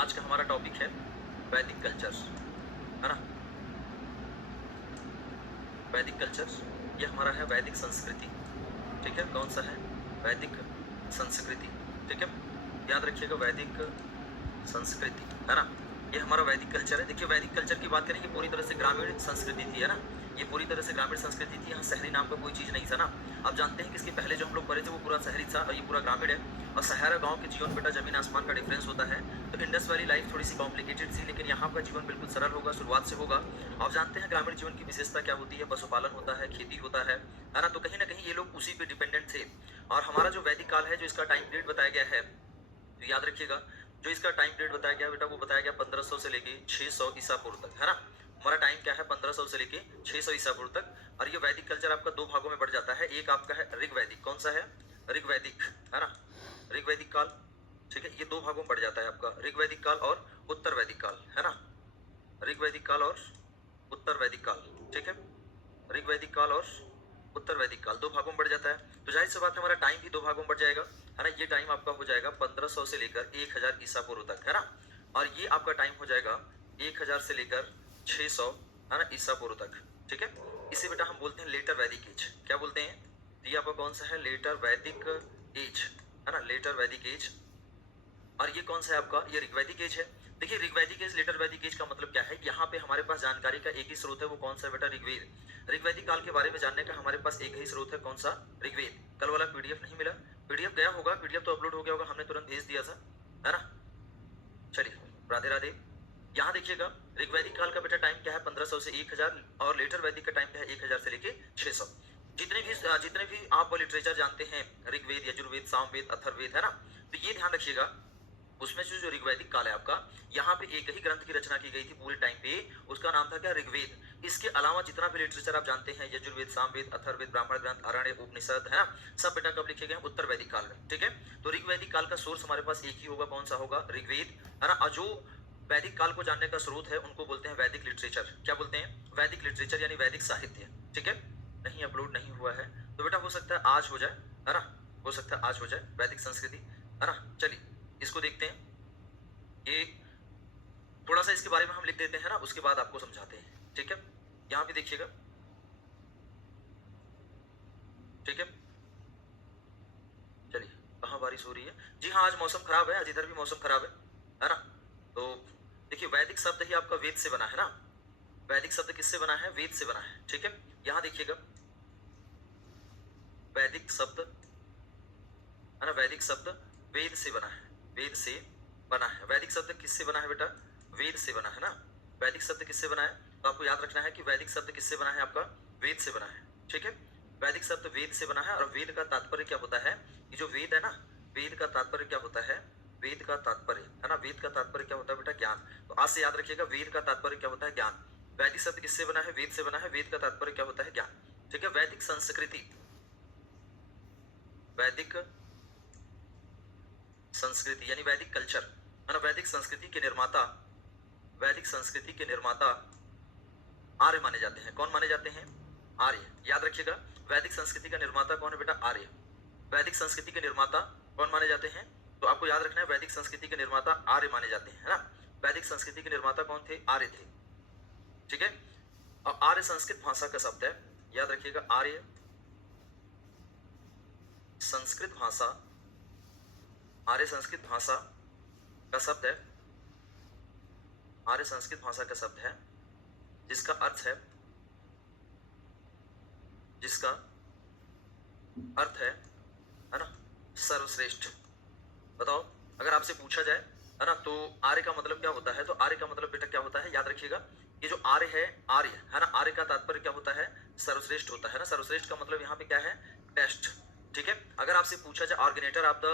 आज का हमारा टॉपिक है वैदिक कल्चर, है ना। वैदिक कल्चर ये हमारा है वैदिक संस्कृति, ठीक है। कौन सा है? वैदिक संस्कृति, ठीक है। याद रखिएगा वैदिक संस्कृति, है ना। ये हमारा वैदिक कल्चर है। देखिए वैदिक कल्चर की बात करें, ये पूरी तरह से ग्रामीण संस्कृति थी, है ना। ये पूरी तरह से ग्रामीण संस्कृति थी। यहाँ शहरी नाम का कोई चीज नहीं था ना। आप जानते हैं कि इसके पहले जो हम लोग पढ़े थे वो पूरा शहरी था और ये पूरा ग्रामीण है। और शहर गांव के जीवन बेटा जमीन आसमान का डिफरेंस होता है। तो इंडस वाली लाइफ थोड़ी सी कॉम्प्लिकेटेड थी, लेकिन यहाँ का जीवन बिल्कुल सरल होगा, शुरुआत से होगा। आप जानते हैं ग्रामीण जीवन की विशेषता क्या होती है? पशुपालन होता है, खेती होता है ना। तो कहीं ना कहीं ये लोग उसी पे डिपेंडेंट थे। और हमारा जो वैदिक काल है, जो इसका टाइम पीरियड बताया गया है, तो याद रखिएगा जो इसका टाइम पीरियड बताया गया बेटा, वो बताया गया 1500 से लेके 600 ईसा पूर्व तक, है ना। हमारा टाइम क्या है? 1500 से लेके 600 ईसा पूर्व तक। और ये वैदिक कल्चर आपका दो भागों में बढ़ जाता है। एक आपका है ऋग्वैदिक। कौन सा है? ऋग्वैदिक, है ना। ऋग्वैदिक काल, ठीक है। ये दो भागों में बढ़ जाता है आपका, ऋग्वैदिक काल और उत्तर वैदिक काल, है ना। ऋग्वैदिक काल और उत्तर वैदिक काल, ठीक है। ऋग्वैदिक काल और उत्तर वैदिक काल दो भागों में बढ़ जाता है। तो जाहिर सी बात है हमारा टाइम भी दो भागों में बढ़ जाएगा, है ना। ये टाइम आपका हो जाएगा 1500 से लेकर 1000 ईसा पूर्व तक, है ना। और ये आपका टाइम हो जाएगा 1000 से लेकर 600, है ना, ईसा पूर्व तक, ठीक है। इसे बेटा हम बोलते हैं लेटर वैदिक एज। क्या बोलते हैं? तो ये आपका कौन सा है? लेटर वैदिक एज, है ना, लेटर वैदिक एज। और ये कौन सा है आपका? ये ऋग्वैदिक एज है। देखिए ऋग्वैदिक एज, लेटर वैदिक एज का मतलब क्या है? यहाँ पे हमारे पास जानकारी का एक ही स्रोत है, वो कौन सा है बेटा? ऋग्वेद। ऋग्वैदिक काल के बारे में जानने का हमारे पास एक ही स्रोत है, कौन सा? ऋग्वेद। कल वाला पीडीएफ नहीं मिला? पीडीएफ गया होगा, पीडीएफ तो अपलोड हो गया होगा, हमने तुरंत भेज दिया था, है ना। चलिए राधे राधे। यहाँ देखिएगा ऋग्वैदिक काल का बेटा टाइम क्या है? 1500 से 1000। और लेटर वैदिक का टाइम क्या है? 1000 से लेके 600। जितने भी आप लिटरेचर जानते हैं, ऋग्वेद, यजुर्वेद, सामवेद, अथर्ववेद, है ना। तो ये ध्यान रखिएगा, उसमें से जो ऋग्वैदिक काल है आपका, यहाँ पे एक ही ग्रंथ की रचना की गई थी पूरे टाइम पे, उसका नाम था क्या? ऋग्वेद। इसके अलावा जितना भी लिटरेचर आप जानते हैं, यजुर्वेद, सामवेद, अथर्ववेद, ब्राह्मण ग्रंथ, आरण्य, उपनिषद, है ना, सब बेटा कब लिखे गए? उत्तर वैदिक काल में, ठीक है। तो ऋग्वैदिक काल का सोर्स हमारे पास एक ही होगा, कौन सा होगा? ऋग्वेद, है ना। और जो वैदिक काल को जानने का स्रोत है उनको बोलते हैं वैदिक लिटरेचर। क्या बोलते हैं? वैदिक लिटरेचर यानी वैदिक साहित्य, ठीक है। नहीं अपलोड नहीं हुआ है तो बेटा हो सकता है आज हो जाए, है ना, हो सकता है आज हो जाए वैदिक संस्कृति, है ना। चलिए इसको देखते हैं। ये थोड़ा सा इसके बारे में हम लिख देते हैं ना, उसके बाद आपको समझाते हैं, ठीक है। यहाँ पे देखिएगा, ठीक है। चलिए कहाँ बारिश हो रही है? जी हाँ, आज मौसम खराब है, आज इधर भी मौसम खराब है ना। तो देखिए वैदिक शब्द ही आपका वेद से बना है ना। वैदिक शब्द किससे बना है? वेद से बना है, ठीक है। यहाँ देखिएगा वैदिक शब्द, है ना, वैदिक शब्द वेद से बना है, वेद से बना है। वैदिक शब्द किससे बना है बेटा? वेद से बना है ना। वैदिक शब्द किससे बना है? तो आपको याद रखना है कि वैदिक शब्द किससे बना है? आपका वेद से बना है, ठीक है। वैदिक शब्द वेद से बना है। और वेद का तात्पर्य क्या होता है? ये जो वेद है ना, वेद का तात्पर्य क्या होता है? वेद का तात्पर्य, है ना, वेद का तात्पर्य क्या होता है बेटा? ज्ञान। तो आज से याद रखिएगा वेद का तात्पर्य क्या होता है? ज्ञान। वैदिक शब्द किससे बना है? वेद से बना है। वेद का तात्पर्य क्या होता है? ज्ञान, ठीक है। वैदिक संस्कृति, वैदिक संस्कृति यानी वैदिक कल्चर, है ना। वैदिक संस्कृति के निर्माता, वैदिक संस्कृति के निर्माता आर्य माने जाते हैं। कौन माने जाते हैं? आर्य। याद रखिएगा वैदिक संस्कृति का निर्माता कौन है बेटा? आर्य। वैदिक संस्कृति के निर्माता कौन माने जाते हैं? तो आपको याद रखना है वैदिक संस्कृति के निर्माता आर्य माने जाते हैं, है ना। वैदिक संस्कृति के निर्माता कौन थे? आर्य थे, ठीक है। अब आर्य संस्कृत भाषा का शब्द है, याद रखिएगा आर्य संस्कृत भाषा, आर्य संस्कृत भाषा का शब्द है, आर्य संस्कृत भाषा का शब्द है जिसका अर्थ है ना, सर्वश्रेष्ठ। बताओ अगर आपसे पूछा जाए, है ना, तो आर्य का मतलब क्या होता है? तो आर्य का मतलब बेटा क्या होता है? याद रखिएगा ये जो आर्य है ना, आर्य का तात्पर्य क्या होता है? सर्वश्रेष्ठ होता है ना। सर्वश्रेष्ठ का मतलब यहाँ पे क्या है? टेस्ट, ठीक है। अगर आपसे पूछा जाए ऑर्गेनेटर ऑफ द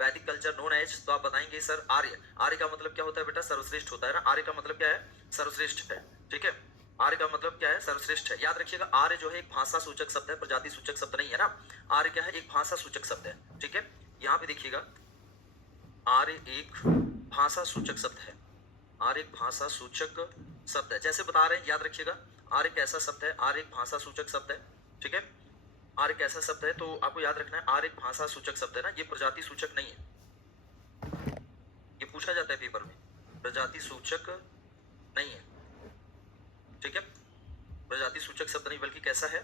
वैदिक कल्चर नोन एज, तो आप बताएंगे सर आर्य। आर्य का मतलब क्या होता है बेटा? सर्वश्रेष्ठ होता है ना। आर्य का मतलब क्या है? सर्वश्रेष्ठ है, ठीक है। आर्य का मतलब क्या है? सर्वश्रेष्ठ है। याद रखिएगा आर्य जो है एक भाषा सूचक शब्द है, प्रजाति सूचक शब्द नहीं है ना। आर्य क्या है? एक भाषा सूचक शब्द है, ठीक है। यहाँ पे देखिएगा आर्य एक भाषा सूचक शब्द है। आर्य एक भाषा सूचक शब्द है, जैसे बता रहे हैं, याद रखिएगा आर्य कैसा शब्द है? आर्य एक भाषा सूचक शब्द है, ठीक है। आर्य कैसा शब्द है? तो आपको याद रखना है आर्य एक भाषा सूचक शब्द है ना, ये प्रजाति सूचक नहीं है। ये पूछा जाता है पेपर में, प्रजाति सूचक नहीं है, ठीक है, प्रजाति सूचक शब्द नहीं बल्कि कैसा है,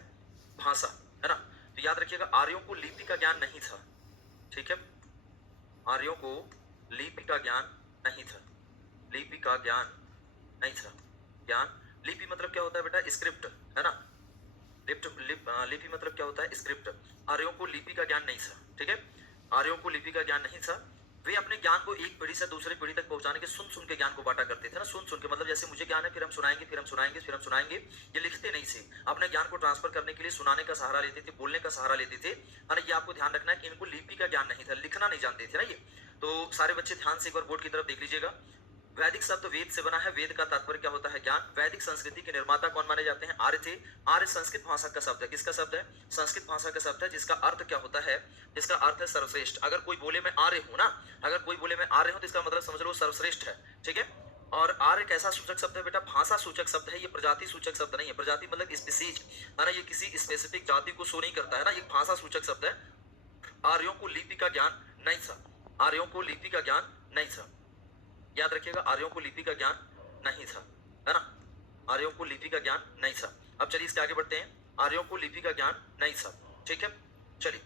भाषा, है ना। तो याद रखिएगा आर्यों को लिपि का ज्ञान नहीं था, ठीक है, आर्यों को लिपि का ज्ञान नहीं था, लिपि का ज्ञान नहीं था। ज्ञान, लिपि मतलब क्या होता है बेटा, स्क्रिप्ट, है ना, लिपि मतलब क्या होता है, स्क्रिप्ट। आर्यों को लिपि का ज्ञान नहीं था, ठीक है, आर्यों को लिपि का ज्ञान नहीं था। वे अपने ज्ञान को एक पीढ़ी से दूसरी पीढ़ी तक पहुंचाने के सुन के ज्ञान को बांटा करते थे ना, सुन के मतलब जैसे मुझे ज्ञान है फिर हम सुनाएंगे, फिर हम सुनाएंगे, फिर हम सुनाएंगे, ये लिखते नहीं थे। अपने ज्ञान को ट्रांसफर करने के लिए सुनाने का सहारा लेते थे, बोलने का सहारा लेते थे। और ये आपको ध्यान रखना है कि इनको लिपि का ज्ञान नहीं था, लिखना नहीं जानते थे ना ये। तो सारे बच्चे ध्यान से एक बार बोर्ड की तरफ देख लीजिएगा। वैदिक शब्द वेद से बना है, वेद का तात्पर्य क्या होता है, ज्ञान। वैदिक संस्कृति के निर्माता कौन माने जाते हैं, आर्य थे। आर्य संस्कृत भाषा का शब्द है, किसका शब्द है, संस्कृत भाषा का शब्द है, जिसका अर्थ क्या होता है, जिसका अर्थ है सर्वश्रेष्ठ। अगर कोई बोले मैं आर्य हूं ना, अगर कोई बोले मैं आर्य हूं तो इसका मतलब समझ लो सर्वश्रेष्ठ है, ठीक है। और आर्य कैसा सूचक शब्द है बेटा, भाषा सूचक शब्द है, ये प्रजाति सूचक शब्द नहीं है। प्रजाति मतलब स्पीसीज, है ना, ये किसी स्पेसिफिक जाति को शो नहीं करता है ना, ये भाषा सूचक शब्द है। आर्यों को लिपि का ज्ञान नहीं था, आर्यों को लिपि का ज्ञान नहीं था, याद रखिएगा, आर्यों को लिपि का ज्ञान नहीं था, है ना, आर्यों को लिपि का ज्ञान नहीं था। अब चलिए इसके आगे बढ़ते हैं। आर्यों को लिपि का ज्ञान नहीं था, ठीक है, चलिए,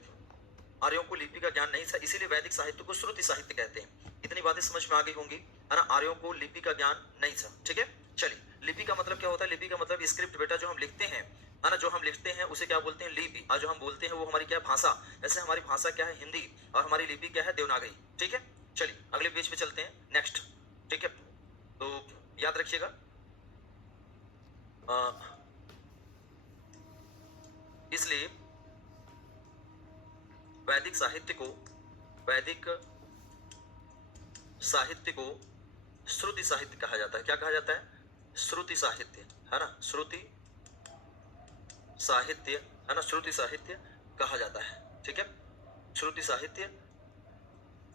आर्यों को लिपि का ज्ञान नहीं था, इसीलिए वैदिक साहित्य को श्रुति साहित्य कहते हैं। इतनी बातें समझ में आ गई होंगी, है ना। आर्यों को लिपि का ज्ञान नहीं था, ठीक है। चलिए, लिपि का मतलब क्या होता है, लिपि का मतलब स्क्रिप्ट बेटा, जो हम लिखते हैं, है ना, जो हम लिखते हैं उसे क्या बोलते हैं, लिपि। और जो हम बोलते हैं वो हमारी क्या है, भाषा। जैसे हमारी भाषा क्या है, हिंदी, और हमारी लिपि क्या है, देवनागरी, ठीक है। चलिए अगले पेज पे चलते हैं, नेक्स्ट, ठीक है। तो याद रखिएगा, इसलिए वैदिक साहित्य को श्रुति साहित्य कहा जाता है। क्या कहा जाता है, श्रुति साहित्य, है ना, श्रुति साहित्य, है ना, श्रुति साहित्य कहा जाता है, ठीक है, श्रुति साहित्य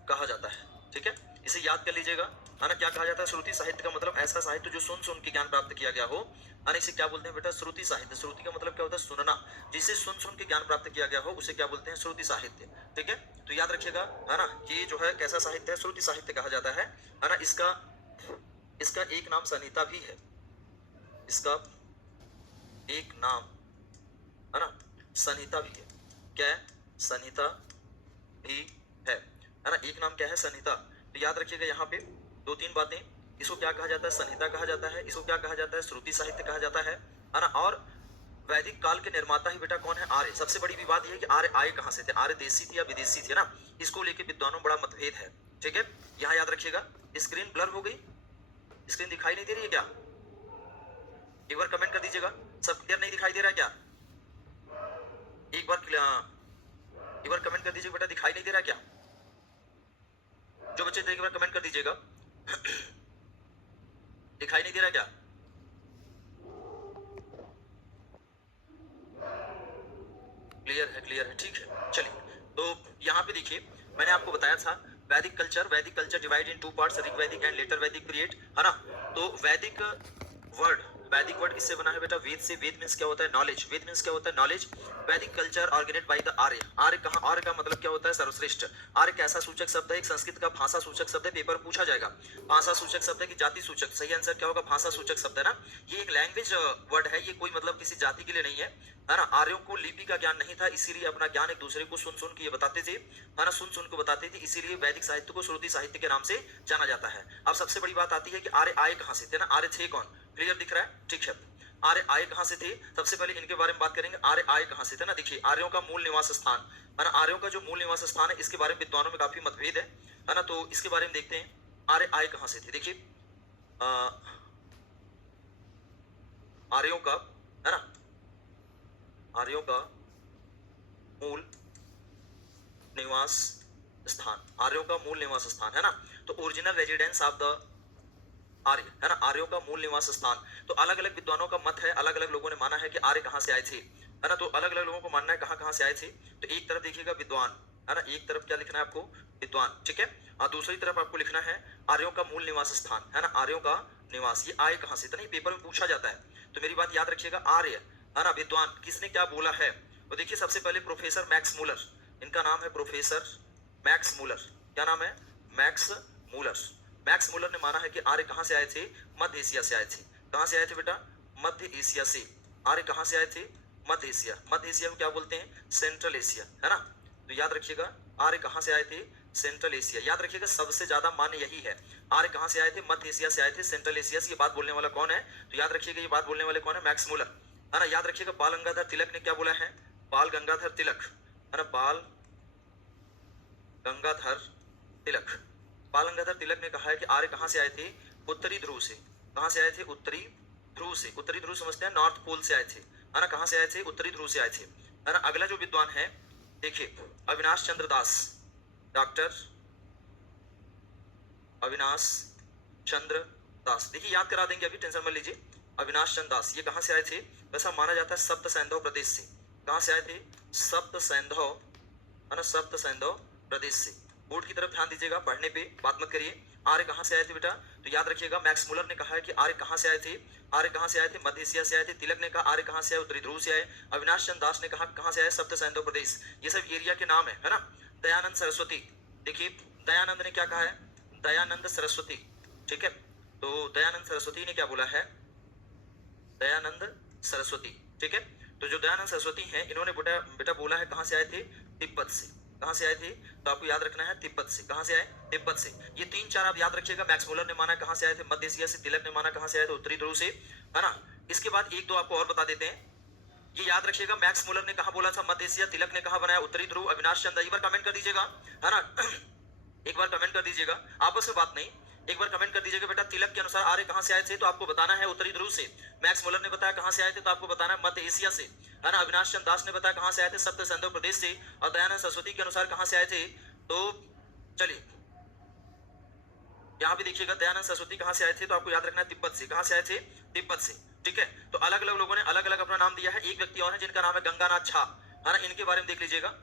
कहा जाता है, ठीक है। इसे याद कर लीजिएगा, है ना। क्या कहा जाता है, श्रुति साहित्य का मतलब ऐसा साहित्य जो सुन के ज्ञान प्राप्त किया गया हो, है ना, इसे क्या बोलते हैं बेटा, श्रुति साहित्य। श्रुति का मतलब क्या होता है, सुनना, जिसे सुन के ज्ञान प्राप्त किया गया हो उसे क्या बोलते हैं, श्रुति साहित्य, ठीक है। तो याद रखिएगा, है ना, ये जो है कैसा साहित्य है, श्रुति साहित्य कहा जाता है ना। इसका एक नाम संहिता भी है, इसका एक नाम, है ना, संहिता भी है। क्या है, संहिता भी है ना, एक नाम क्या है, संहिता। तो याद रखिएगा यहाँ पे दो तीन बातें, इसको क्या कहा जाता है, संहिता कहा जाता है, इसको क्या कहा जाता है, श्रुति साहित्य कहा जाता है ना। और वैदिक काल के निर्माता ही बेटा कौन है, आर्य। सबसे बड़ी बात यह है कि आर्य आए कहां से थे, आर्य देशी थे या विदेशी थे ना, इसको लेके विद्वानों में बड़ा मतभेद है, ठीक है। यहाँ याद रखिएगा, स्क्रीन ब्लर हो गई, स्क्रीन दिखाई नहीं दे रही है क्या, एक बार कमेंट कर दीजिएगा। सब क्लियर नहीं दिखाई दे रहा है क्या, एक बार कमेंट कर दीजिएगा बेटा, दिखाई नहीं दे रहा क्या, जो बच्चे एक बार कमेंट कर दीजिएगा। दिखाई नहीं दे रहा क्या, क्लियर है, ठीक है। चलिए, तो यहाँ पे देखिए, मैंने आपको बताया था Vedic culture divide in two parts, Rigvedic and later Vedic period, है ना। तो वैदिक वर्ड किससे बना है बेटा, वेद से। वेद मींस क्या होता है, नॉलेज। वेद मींस क्या होता है, नॉलेज। वैदिक कल्चर ऑर्गेनाइज्ड बाय द आर्य। आर्य कहां, आर्य का मतलब क्या होता है, सर्वश्रेष्ठ। आर्य कैसा सूचक शब्द है, एक संस्कृत का भाषा सूचक शब्द है, पेपर पूछा जाएगा। भाषा सूचक शब्द है कि जाति सूचक, सही आंसर क्या होगा, भाषा सूचक शब्द है ना। ये एक लैंग्वेज वर्ड है, ये कोई मतलब किसी जाति के लिए नहीं है ना। आर्यों को लिपि का ज्ञान नहीं था, इसीलिए अपना ज्ञान एक दूसरे को सुन के ये बताते थे, है ना, सुन को बताते थे, इसीलिए वैदिक साहित्य को श्रुति साहित्य के नाम से जाना जाता है। अब सबसे बड़ी बात आती है कि आर्य आए कहां से थे ना, आर्य थे कौन, क्लियर दिख रहा है, ठीक है। आर्य आए कहां से थे, सबसे पहले इनके बारे में बात करेंगे। आर्य आए कहां से थे ना, देखिए, आर्यों का मूल निवास स्थान, है ना, आर्यों का जो मूल निवास स्थान है, इसके बारे में विद्वानों में काफी मतभेद है ना। तो इसके बारे में देखते हैं, आर्य आए कहां से थे। देखिए, आर्यों का, है ना, आर्यों का मूल निवास स्थान, आर्यों का मूल निवास स्थान, है ना। तो ओरिजिनल रेजिडेंस ऑफ द आर्य, है ना, आर्यों का मूल निवास स्थान। तो अलग अलग विद्वानों का मत है, अलग अलग लोगों ने माना है कि आर्य कहां से आए थे, है ना। तो अलग अलग लोगों को मानना है कहां से आए थे। तो एक तरफ देखिएगा विद्वान, है ना, एक तरफ क्या लिखना है आपको, विद्वान, ठीक है। और दूसरी तरफ आपको लिखना है आर्यों का मूल निवास स्थान, है ना, आर्यों का निवास। ये आए कहां से, तो नहीं, पेपर में पूछा जाता है। तो मेरी बात याद रखिएगा, आर्य, है ना, विद्वान, किसने क्या बोला है। तो देखिए, सबसे पहले प्रोफेसर मैक्स मूलर, इनका नाम है प्रोफेसर मैक्स मूलर। क्या नाम है, मैक्स मूलर। मैक्स मुलर ने माना है कि आर्य कहां से आए थे? मध्य एशिया से आए थे। कहां से आए थे बेटा? मध्य एशिया से। आर्य कहां से आए थे? मध्य एशिया। मध्य एशिया को क्या बोलते हैं? सेंट्रल एशिया, है ना। तो याद रखिएगा आर्य कहां से आए थे? Central Asia. याद रखिएगा सबसे ज्यादा मान्य यही है। आर्य कहां से आए थे? मध्य एशिया से आए थे, सेंट्रल एशिया से। ये बात बोलने वाला कौन है? तो याद रखिएगा ये बात बोलने वाले कौन है? मैक्स मुलर, है ना। याद रखिएगा बाल गंगाधर तिलक ने क्या बोला है? बाल गंगाधर तिलक, है ना। बाल गंगाधर तिलक, बाल गंगाधर तिलक ने कहा है कि आर्य कहां से आए थे? उत्तरी ध्रुव से। कहां से आए थे? उत्तरी ध्रुव से। उत्तरी ध्रुव समझते हैं, नॉर्थ पोल से आए थे, है ना। कहां से आए थे? उत्तरी ध्रुव से आए थे, है ना। अगला जो विद्वान है देखिए अविनाश चंद्र दास, डॉक्टर अविनाश चंद्र दास। देखिए याद करा देंगे, अभी टेंशन मत लीजिए। अविनाश चंद्र दास ये कहां से आए थे? ऐसा माना जाता है सप्त सैंधव प्रदेश से। कहां से आए थे? सप्त सैंधव, है ना, सप्त सैंधव प्रदेश से। बोर्ड की तरफ ध्यान दीजिएगा, पढ़ने पे बात मत करिए। आर्य कहां से आए थे बेटा? तो याद रखिएगा मैक्स मुलर ने कहा है कि आर्य कहां से आए थे? आर्य कहां से आए थे? मध्य एशिया से आए थे। तिलक ने कहा आर्य कहां से आए? उत्तरी ध्रुव से आए। अविनाश चंद्र दास ने कहा कहां से आए? सप्त सैंधव प्रदेश। ये सब एरिया के नाम है ना। दयानंद सरस्वती, देखिए दयानंद ने क्या कहा है? दयानंद सरस्वती, ठीक है। तो दयानंद सरस्वती ने क्या बोला है? दयानंद सरस्वती, ठीक है। तो जो दयानंद सरस्वती हैं इन्होंने बेटा बेटा बोला है कहां से आए थे? तिब्बत से। कहां से आए थे? तो आपको याद रखना है तिब्बत से। कहां से आए? तिब्बत से। ये तीन चार आप याद रखिएगा। मैक्स मुलर ने माना कहां से आए थे? मध्य एशिया से। तिलक ने माना कहां से आए थे? उत्तरी ध्रुव से, है ना। इसके बाद एक दो आपको और बता देते हैं। ये याद रखिएगा मैक्स मुलर ने कहा बोला था? मध्य एशिया। तिलक ने कहा बनाया? उत्तरी ध्रुव। अविनाश चंद्र, एक बार कमेंट कर दीजिएगा, है ना। एक बार कमेंट कर दीजिएगा, आपस में बात नहीं, एक बार कमेंट कर दीजिएगा बेटा। तिलक के अनुसार आर्य कहां से आए थे? तो आपको बताना है उत्तरी ध्रुव से। मैक्स मुलर ने बताया कहां से आए थे? तो आपको बताना है मध्य एशिया से, है ना। अविनाश चंद्र दास ने बताया कहां से आए थे? सप्त सैंधव प्रदेश से। और दयानंद सरस्वती के अनुसार कहां से आए थे? तो चलिए यहाँ भी देखिएगा दयानंद सरस्वती कहां से आए थे? तो आपको याद रखना है तिब्बत से। कहां से आए थे? तिब्बत से, ठीक है। तो अलग अलग लोगों ने अलग अलग अपना नाम दिया है। एक व्यक्ति और है जिनका नाम है गंगानाथ झा, है ना। इनके बारे में देख लीजिएगा।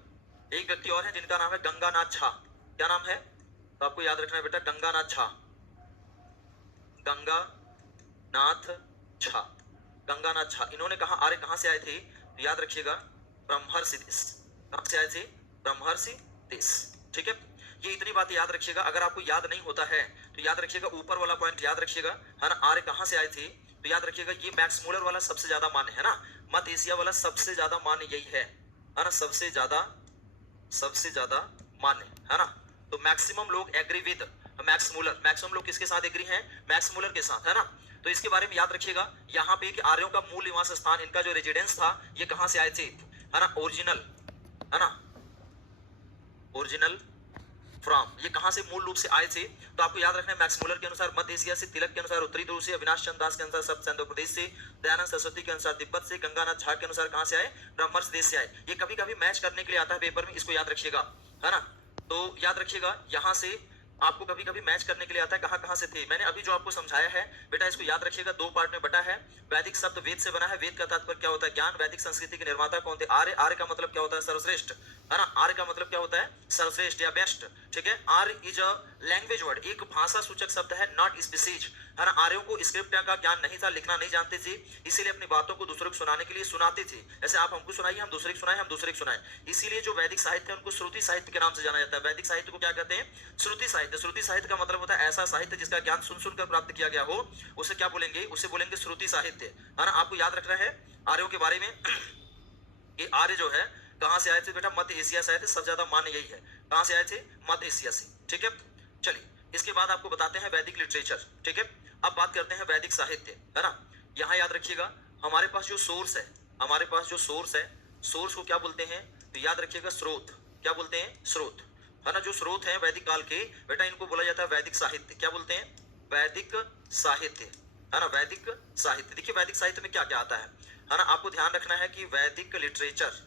एक व्यक्ति और है जिनका नाम है गंगानाथ झा। क्या नाम है? तो आपको याद रखना है बेटा गंगानाथ झा, गंगानाथ झा, गंगानाथ झा। इन्होंने कहा आर्य कहां से आए थे? तो याद रखिएगा ब्रह्मर्षि देश। कहां से आए थे? ब्रह्मर्षि देश, ठीक है। ये इतनी बातें याद रखिएगा। अगर आपको याद नहीं होता है तो याद रखिएगा ऊपर वाला पॉइंट याद रखिएगा, है ना। आर्य कहां से आए थे? तो याद रखिएगा ये मैक्स मुलर वाला सबसे ज्यादा मान्य है ना। मध्य एशिया वाला सबसे ज्यादा मान्य यही है ना। सबसे ज्यादा मान्य, है ना। तो मैक्सिमम लोग agree with Max Muller. Maximum लोग किसके साथ एग्री हैं? मैक्स मुलर के साथ, है ना। तो इसके बारे में याद रखिएगा यहाँ पे कि आर्यों का मूल निवास स्थान, इनका जो रेजिडेंस था, ये कहां से आए थे, है ना। ओरिजिनल, है ना, ओरिजिनल फ्रॉम, ये कहां से मूल रूप से आए थे? तो आपको याद रखना है मैक्स मुलर के अनुसार मध्य एशिया से, तिलक के अनुसार उत्तरी ध्रुव से, अविनाश चंद्र दास के अनुसार सप्त सैंधव प्रदेश से, दयानंद सरस्वती के अनुसार तिब्बत से, गंगानाथ झा के अनुसार कहां से आए? ब्रह्मर्षि देश से आए। ये कभी कभी मैच करने के लिए आता है पेपर में, इसको याद रखिएगा, है ना। तो याद रखिएगा यहां से आपको कभी कभी मैच करने के लिए आता है कहां कहां से थे। मैंने अभी जो आपको समझाया है बेटा इसको याद रखिएगा, दो पार्ट में बटा है। वैदिक शब्द वेद से बना है। वेद का तात्पर्य क्या होता है? ज्ञान। वैदिक संस्कृति के निर्माता कौन थे? आर्य। आर्य का मतलब क्या होता है? सर्वश्रेष्ठ, है ना। आर्य का मतलब क्या होता है? सर्वश्रेष्ठ या बेस्ट, ठीक है। आर्य इज अ लैंग्वेज वर्ड, एक भाषा सूचक शब्द है, नॉट स्पीसीज, है ना। आर्यों को स्क्रिप्ट का ज्ञान नहीं था, लिखना नहीं जानते थे, इसीलिए अपनी बातों को दूसरों को सुनाने के लिए सुनाते थे। जैसे आप हमको सुनाइए, हम दूसरे को सुनाए, हम दूसरे को सुनाए। इसीलिए जो वैदिक साहित्य है उनको श्रुति साहित्य के नाम से जाना जाता है। वैदिक साहित्य को क्या कहते हैं? श्रुति साहित्य। श्रुति साहित्य का मतलब होता है ऐसा साहित्य जिसका ज्ञान सुन सुनकर प्राप्त किया गया हो, उसे क्या बोलेंगे? उसे बोलेंगे श्रुति साहित्य, है ना। आपको याद रखना है आर्यों के बारे में कि आर्य जो है कहां से आए थे बेटा? मध्य एशिया से आए थे। सबसे ज्यादा मान्य यही है। कहां से आए थे? मध्य एशिया से, ठीक है। चलिए इसके बाद आपको बताते हैं वैदिक लिटरेचर, ठीक है। अब बात करते हैं वैदिक साहित्य, है ना। यहाँ याद रखिएगा हमारे पास जो सोर्स है, हमारे पास जो सोर्स है, सोर्स को क्या बोलते हैं? तो याद रखिएगा स्रोत। क्या बोलते हैं? स्रोत, है ना। जो स्रोत है वैदिक काल के बेटा इनको बोला जाता है वैदिक साहित्य। क्या बोलते हैं? वैदिक साहित्य, है ना। वैदिक साहित्य। देखिए वैदिक साहित्य में क्या क्या आता है ना। आपको ध्यान रखना है कि वैदिक लिटरेचर,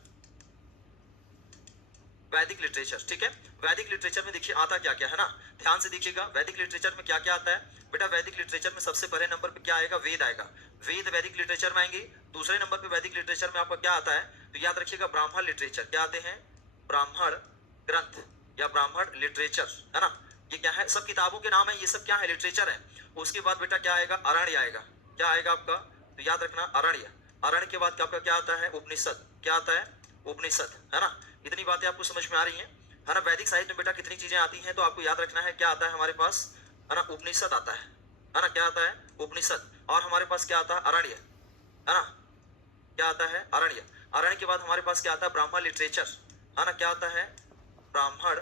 वैदिक लिटरेचर, ठीक है। वैदिक लिटरेचर में देखिए आता क्या क्या है ना, ध्यान से देखिएगा। वैदिक लिटरेचर में क्या क्या आता है बेटा? वैदिक लिटरेचर में सबसे पहले नंबर पे क्या आएगा? वेद आएगा। वेद वैदिक लिटरेचर में आएंगे। दूसरे नंबर पे वैदिक लिटरेचर में आपका क्या आता है? तो याद रखिएगा ब्राह्मण लिटरेचर। क्या आते हैं? ब्राह्मण ग्रंथ या ब्राह्मण लिटरेचर, है ना। ये क्या है? सब किताबों के नाम है, ये सब क्या है? लिटरेचर है। उसके बाद बेटा क्या आएगा? अरण्य आएगा। क्या आएगा आपका? तो याद रखना अरण्य। अरण्य के बाद आपका क्या आता है? उपनिषद। क्या आता है? उपनिषद, है ना। इतनी बातें आपको समझ में आ रही हैं, है ना। वैदिक साहित्य में बेटा कितनी चीजें आती हैं? तो आपको याद रखना है क्या आता है हमारे पास? ना, उपनिषद आता है ना, क्या आता है, उपनिषद। और हमारे पास क्या आता है, अरण्य, है ना, क्या आता है, अरण्य। अरण्य के बाद हमारे पास क्या आता है, ब्राह्मण लिटरेचर, है ना, क्या आता है, ब्राह्मण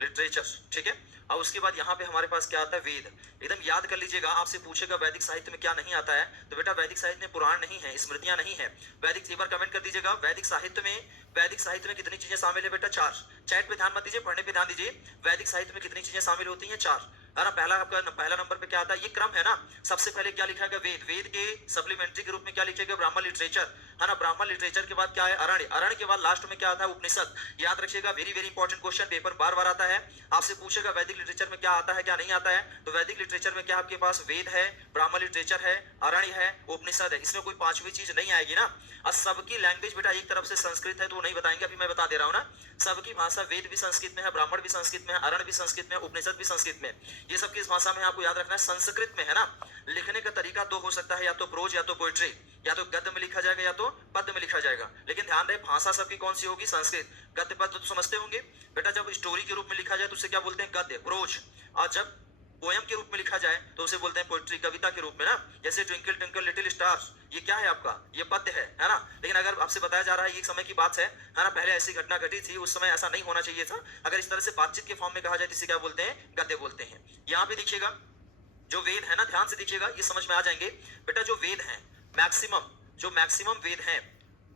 लिटरेचर, ठीक है। और उसके बाद यहाँ पे हमारे पास क्या आता है, वेद। एकदम याद कर लीजिएगा, आपसे पूछेगा वैदिक साहित्य में क्या नहीं आता है, तो बेटा वैदिक साहित्य में पुराण नहीं है, स्मृतियां नहीं है। वैदिक, एक बार कमेंट कर दीजिएगा, वैदिक साहित्य में कितनी चीजें शामिल है बेटा, 4। चैट पे ध्यान मत दीजिए, पढ़ने पे ध्यान दीजिए। वैदिक साहित्य में कितनी चीजें शामिल होती हैं, 4, है ना। पहला आपका पहला नंबर पे क्या आता है, ये क्रम है ना। सबसे पहले क्या लिखा गया, वेद। वेद के सप्लीमेंट्री के रूप में क्या लिखेगा, ब्राह्मण लिटरेचर, है ना। ब्राह्मण लिटरेचर के बाद क्या है, अरण्य। अरण्य के बाद लास्ट में क्या आता है, उपनिषद। याद रखिएगा, very very important question, paper बार बार आता है, आपसे पूछेगा वैदिक लिटरेचर में क्या आता है क्या नहीं आता है। तो वैदिक लिटरेचर में क्या आपके पास वेद है, ब्राह्मण लिटरेचर है, अरण्य है, उपनिषद है। इसमें कोई पांचवी चीज नहीं आएगी ना। और सबकी लैंग्वेज बेटा एक तरफ से संस्कृत है, तो वो नहीं बताएंगे, अभी मैं बता दे रहा हूँ ना। सबकी भाषा, वेद भी संस्कृत में है, ब्राह्मण भी संस्कृत में है, अरण्य भी संस्कृत में है, उपनिषद भी संस्कृत में। ये सब किस भाषा में आपको याद रखना है, संस्कृत में, है ना। लिखने का तरीका दो हो सकता है, या तो प्रोज या तो पोएट्री, या तो गद्य में लिखा जाएगा या तो पद्य में लिखा जाएगा। लेकिन ध्यान रहे, भाषा सबकी कौन सी होगी, संस्कृत। गद्य पद्य तो समझते होंगे बेटा, जब स्टोरी के रूप में लिखा जाए तो उसे क्या बोलते हैं, गद्य, प्रोज। और जब पोएम के रूप में लिखा जाए तो उसे बोलते हैं पोएट्री, कविता के रूप में ना। जैसे ट्विंकल ट्विंकल लिटिल स्टार्स, ये क्या है आपका, ये पद्य है ना। लेकिन अगर आपसे बताया जा रहा है, एक समय की बात है ना, पहले ऐसी घटना घटी थी, उस समय ऐसा नहीं होना चाहिए था। अगर इस तरह से बातचीत के फॉर्म में कहा जाए तो इसे क्या बोलते हैं, गद्य बोलते हैं। यहाँ पे देखिएगा, जो वेद है ना, ध्यान से देखिएगा, ये समझ में आ जाएंगे बेटा। जो वेद है मैक्सिमम, जो मैक्सिमम वेद हैं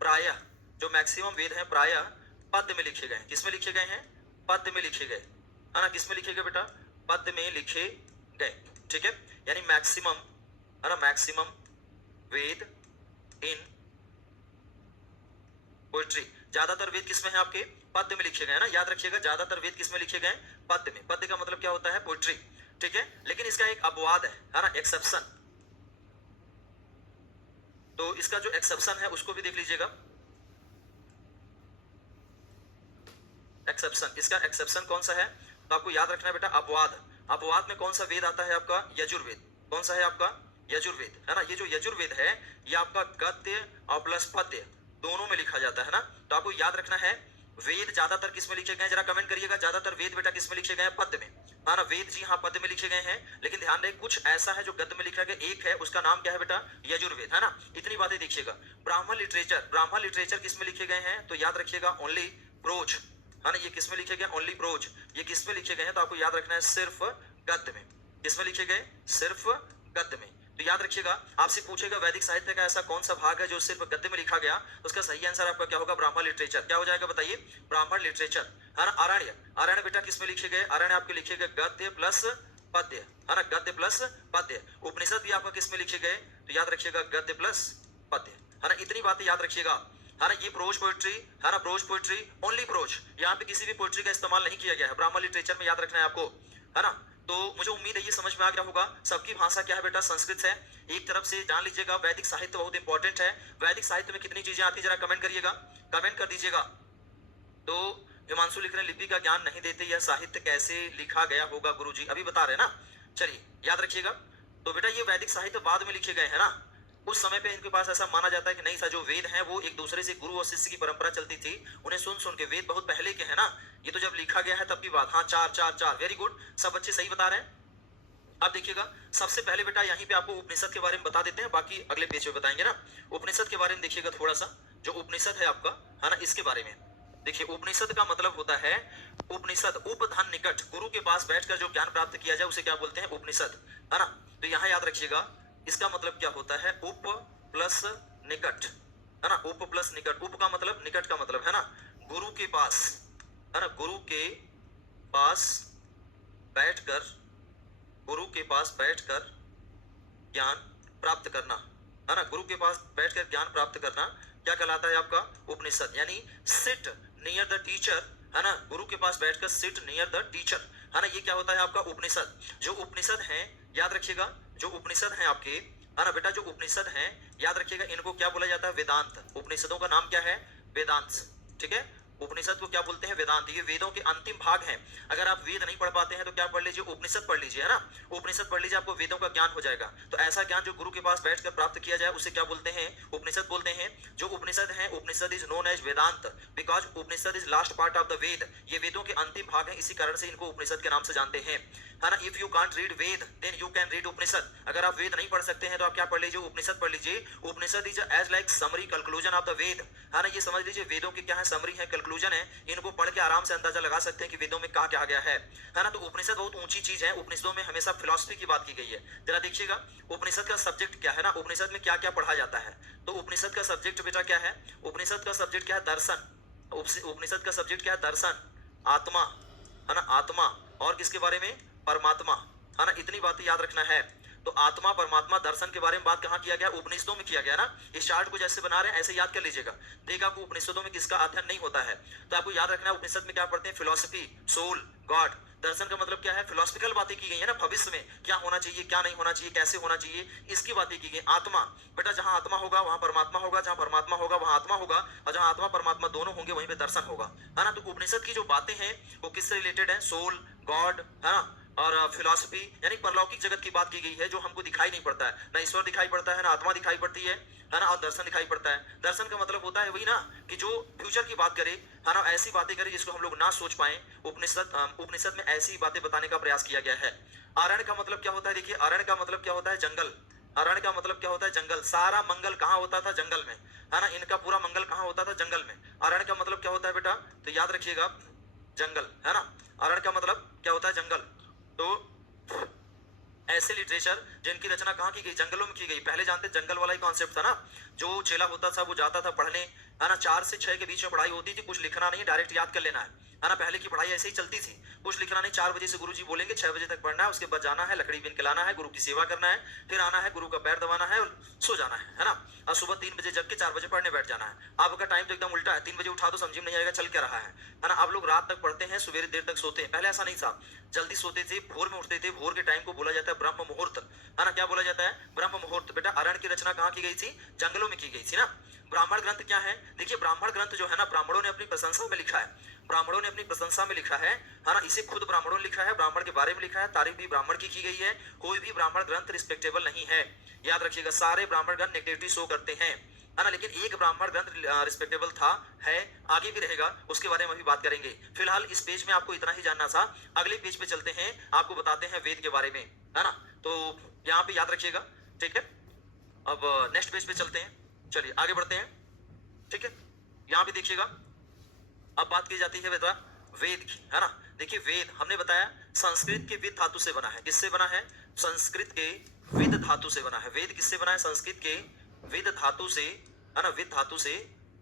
प्रायः, जो मैक्सिमम वेद हैं प्रायः पद्य में लिखे गए। किसमें लिखे गए हैं, पद्य में लिखे गए, है ना। किसमें लिखे गए बेटा, पद्य में लिखे गए, ठीक है। यानी मैक्सिमम, है ना, मैक्सिमम वेद इन पोएट्री। ज्यादातर वेद किसमें है आपके, पद्य में लिखे गए ना। याद रखिएगा, ज्यादातर वेद किसमें लिखे गए, पद्य में। पद्य का मतलब क्या होता है, पोएट्री, ठीक है। लेकिन इसका एक अपवाद है ना, एक्सेप्शन। तो इसका जो एक्सेप्शन है उसको भी देख लीजिएगा। एक्सेप्शन, इसका एक्सेप्शन कौन सा है, तो आपको याद रखना है बेटा, अपवाद। अपवाद में कौन सा वेद आता है आपका, यजुर्वेद। कौन सा है आपका, यजुर्वेद, है ना। ये जो यजुर्वेद है, ये आपका गद्य और प्लस पद्य दोनों में लिखा जाता है ना। तो आपको याद रखना है, वेद ज्यादातर किस में लिखे गए, जरा कमेंट करिएगा, ज्यादातर वेद बेटा किस में लिखे गए, पद्य में, है ना। वेद जी हाँ, पद्य में लिखे गए हैं। लेकिन ध्यान रहे, कुछ ऐसा है जो गद्य में लिखा गया, एक है, उसका नाम क्या है बेटा, यजुर्वेद, है ना। इतनी बातें देखिएगा। ब्राह्मण लिटरेचर, ब्राह्मण लिटरेचर किस में लिखे गए हैं, तो याद रखिएगा ओनली प्रोज, है ना। ये किस में लिखे गए, ओनली प्रोज। ये किस में लिखे गए हैं, तो आपको याद रखना है सिर्फ गद्य में। किस में लिखे गए, सिर्फ गद्य में। तो याद रखिएगा, आपसे पूछेगा वैदिक साहित्य का ऐसा कौन सा भाग है जो सिर्फ गद्य में लिखा गया, उसका सही आंसर आपका क्या होगा, ब्राह्मण लिटरेचर। क्या हो जाएगा बताइए, ब्राह्मण लिटरेचर, है ना। अरण्य, अरण्य बेटा किस में लिखे गए, अरण्य आपके लिखे गए गद्य प्लस पद्य, है ना, गद्य प्लस पद्य। उपनिषद भी आपका किस में लिखे गए, तो याद रखिएगा गद्य प्लस पद्य, है ना। इतनी बातें याद रखिएगा, है ना। ये प्रोज पोएट्री, है ना, प्रोज पोएट्री, ओनली प्रोज। यहाँ पे किसी भी पोएट्री का इस्तेमाल नहीं किया गया है ब्राह्मण लिटरेचर में, याद रखना है आपको, है ना। तो मुझे उम्मीद है ये समझ में आ गया होगा। सबकी भाषा क्या है बेटा, संस्कृत है। एक तरफ से जान लीजिएगा, वैदिक साहित्य बहुत इंपॉर्टेंट है। वैदिक साहित्य में कितनी चीजें आती है, जरा कमेंट करिएगा, कमेंट कर दीजिएगा। तो हिमांशु लिख रहे हैं, लिपि का ज्ञान नहीं देते, यह साहित्य कैसे लिखा गया होगा गुरुजी, अभी बता रहे ना। चलिए याद रखिएगा। तो बेटा ये वैदिक साहित्य बाद में लिखे गए हैं ना। उस समय पे इनके पास ऐसा माना जाता है कि नहीं था, जो वेद हैं वो एक दूसरे से, गुरु और शिष्य की परंपरा चलती थी, उन्हें सुन सुन के, वेद बहुत पहले के है ना। ये तो जब लिखा गया है तब की बात। हाँ, 4 4 4, वेरी गुड, सब बच्चे सही बता रहे हैं। अब देखिएगा, सबसे पहले बेटा यहीं पे आपको उपनिषद के बारे में बता देते हैं, बाकी अगले पेज पे बताएंगे ना। उपनिषद के बारे में देखिएगा थोड़ा सा, जो उपनिषद है आपका, है ना, इसके बारे में देखिए। उपनिषद का मतलब होता है, उपनिषद उपधन निकट, गुरु के पास बैठकर जो ज्ञान प्राप्त किया जाए उसे क्या बोलते हैं, उपनिषद, है ना। तो यहाँ याद रखिएगा, इसका मतलब क्या होता है, उप प्लस निकट, है ना। उप प्लस निकट, उप का मतलब निकट का मतलब, है ना, गुरु के पास, है ना, गुरु के पास बैठकर, गुरु के पास बैठकर ज्ञान प्राप्त करना, है ना। गुरु के पास बैठकर ज्ञान प्राप्त करना क्या कहलाता है आपका, उपनिषद। यानी सिट नियर द टीचर, है ना, गुरु के पास बैठकर सिट नियर द टीचर, है ना, ये क्या होता है आपका उपनिषद। जो उपनिषद हैं, याद रखिएगा, जो उपनिषद हैं आपके, है ना बेटा, जो उपनिषद हैं याद रखिएगा, इनको क्या बोला जाता है, वेदांत। उपनिषदों का नाम क्या है, वेदांत, ठीक है। उपनिषद को क्या बोलते हैं? वेदांत। ये वेदों के अंतिम भाग हैं। अगर आप वेद नहीं पढ़ पाते हैं तो क्या पढ़ लीजिए? उपनिषद पढ़ लीजिए, है ना। उपनिषद पढ़ लीजिए, आपको वेदों का ज्ञान हो जाएगा। तो ऐसा ज्ञान जो गुरु के पास बैठकर प्राप्त किया जाए उसे क्या बोलते हैं? उपनिषद बोलते हैं। जो उपनिषद है, Upanishad is known as Vedanta because Upanishad is last part of the Veda. ये वेदों के अंतिम भाग है, इसी कारण से इनको उपनिषद के नाम से जानते हैं, है ना। If you can't read Veda then you can read Upanishad. अगर आप वेद नहीं पढ़ सकते हैं तो आप क्या पढ़ लीजिए? उपनिषद पढ़ लीजिए। Upanishad is as like summary conclusion of the Veda, है ना। ये समझ लीजिए वेदों की क्या है? समरी है, कंक्लूजन है। इनको पढ़ के आराम से अंदाजा लगा सकते हैं कि वेदों में कहा क्या गया है ना। तो उपनिषद बहुत ऊंची चीज है। उपनिषदों में हमेशा फिलॉसफी की बात की गई है। जरा देखिएगा उपनिषद का सब्जेक्ट क्या है ना, उपनिषद में क्या क्या पढ़ा जाता है। तो उपनिषद का सब्जेक्ट बेटा क्या है? उपनिषद का सब्जेक्ट क्या है? दर्शन। उपनिषद का सब्जेक्ट क्या है? दर्शन, आत्मा, है ना, आत्मा और किसके बारे में? परमात्मा, है ना। इतनी बातें याद रखना है। तो आत्मा, परमात्मा, दर्शन के बारे में बात कहाँ किया गया? उपनिषदों में किया गया ना। इस चार्ट को जैसे बना रहे हैं ऐसे याद कर लीजिएगा। देखा आपको उपनिषदों में किसका अध्ययन नहीं होता है, तो आपको याद रखना है उपनिषद में क्या पढ़ते हैं? Philosophy, soul, God. दर्शन का मतलब क्या है? फिलोसफिकल बातें की गई है ना, भविष्य में क्या होना चाहिए, क्या नहीं होना चाहिए, कैसे होना चाहिए, इसकी बातें की गई। आत्मा बेटा, जहां आत्मा होगा वहां परमात्मा होगा, जहां परमात्मा होगा वहां आत्मा होगा, और जहां आत्मा परमात्मा दोनों होंगे वहीं पे दर्शन होगा, है ना। तो उपनिषद की जो बातें हैं वो किससे रिलेटेड है? सोल, गॉड, है ना, और फिलॉसफी यानी परलौकिक जगत की बात की गई है जो हमको दिखाई नहीं पड़ता है ना। ईश्वर दिखाई पड़ता है ना, आत्मा दिखाई पड़ती है ना, और दर्शन दिखाई पड़ता है। दर्शन का मतलब होता है वही ना कि जो फ्यूचर की बात करे, है ना, ऐसी बातें करे जिसको हम लोग ना सोच पाए। उपनिषद में ऐसी बातें बताने का प्रयास किया गया है। अरण्य का मतलब क्या होता है? देखिए अरण्य का मतलब क्या होता है? जंगल। अरण्य का मतलब क्या होता है? जंगल। सारा मंगल कहाँ होता था? जंगल में, है ना। इनका पूरा मंगल कहाँ होता था? जंगल में। अरण्य का मतलब क्या होता है बेटा? तो याद रखिएगा, जंगल, है ना। अरण्य का मतलब क्या होता है? जंगल। तो ऐसे लिटरेचर जिनकी रचना कहाँ की गई? जंगलों में की गई। पहले जानते जंगल वाला ही कॉन्सेप्ट था ना। जो चेला होता था वो जाता था पढ़ने, है ना। 4 से 6 के बीच में पढ़ाई होती थी। कुछ लिखना नहीं, डायरेक्ट याद कर लेना है ना। पहले की पढ़ाई ऐसे ही चलती थी, कुछ लिखना नहीं। 4 बजे से गुरुजी बोलेंगे, 6 बजे तक पढ़ना है, उसके बाद जाना है, लकड़ी बीन के लाना है, गुरु की सेवा करना है, फिर आना है, गुरु का पैर दबाना है और सो जाना है ना। और सुबह 3 बजे जग के 4 बजे पढ़ने बैठ जाना है। आपका टाइम तो एकदम उल्टा है। 3 बजे उठा तो समझ में नहीं आएगा चल क्या रहा है ना। आप लोग रात तक पढ़ते हैं, सवेरे देर तक सोते हैं। पहले ऐसा नहीं था, जल्दी सोते थे, भोर में उठते थे। भोर के टाइम को बोला जाता है ब्रह्म मुहूर्त, है ना। क्या बोला जाता है? ब्रह्म मुहूर्त। बेटा अरण्य की रचना कहाँ की गई थी? जंगलों में की गई थी ना। ब्राह्मण ग्रंथ क्या है? देखिए ब्राह्मण ग्रंथ जो है ना, ब्राह्मणों ने अपनी प्रशंसा में लिखा है। ब्राह्मणों ने अपनी प्रशंसा में लिखा है ना। इसे खुद ब्राह्मणों ने लिखा है, ब्राह्मण के बारे में लिखा है, तारीफ भी ब्राह्मण की गई है। कोई भी ब्राह्मण ग्रंथ रिस्पेक्टेबल नहीं है, याद रखिएगा। सारे ब्राह्मण ग्रंथ नेगेटिविटी शो करते हैं, है ना। लेकिन एक ब्राह्मण ग्रंथ रिस्पेक्टेबल था, है, आगे भी रहेगा, उसके बारे में अभी बात करेंगे। फिलहाल इस पेज में आपको इतना ही जानना था। अगले पेज पे चलते हैं, आपको बताते हैं वेद के बारे में, है ना। तो यहाँ पे याद रखिएगा, ठीक है। अब नेक्स्ट पेज पे चलते हैं, चलिए आगे बढ़ते हैं, ठीक है। यहाँ पे देखिएगा, अब बात की जाती है बेटा वेद की, है ना। देखिए वेद हमने बताया संस्कृत के विद धातु से बना है। किससे बना है? संस्कृत के विद धातु से बना है। वेद किससे बना है? संस्कृत के विद धातु से, है ना, विद धातु से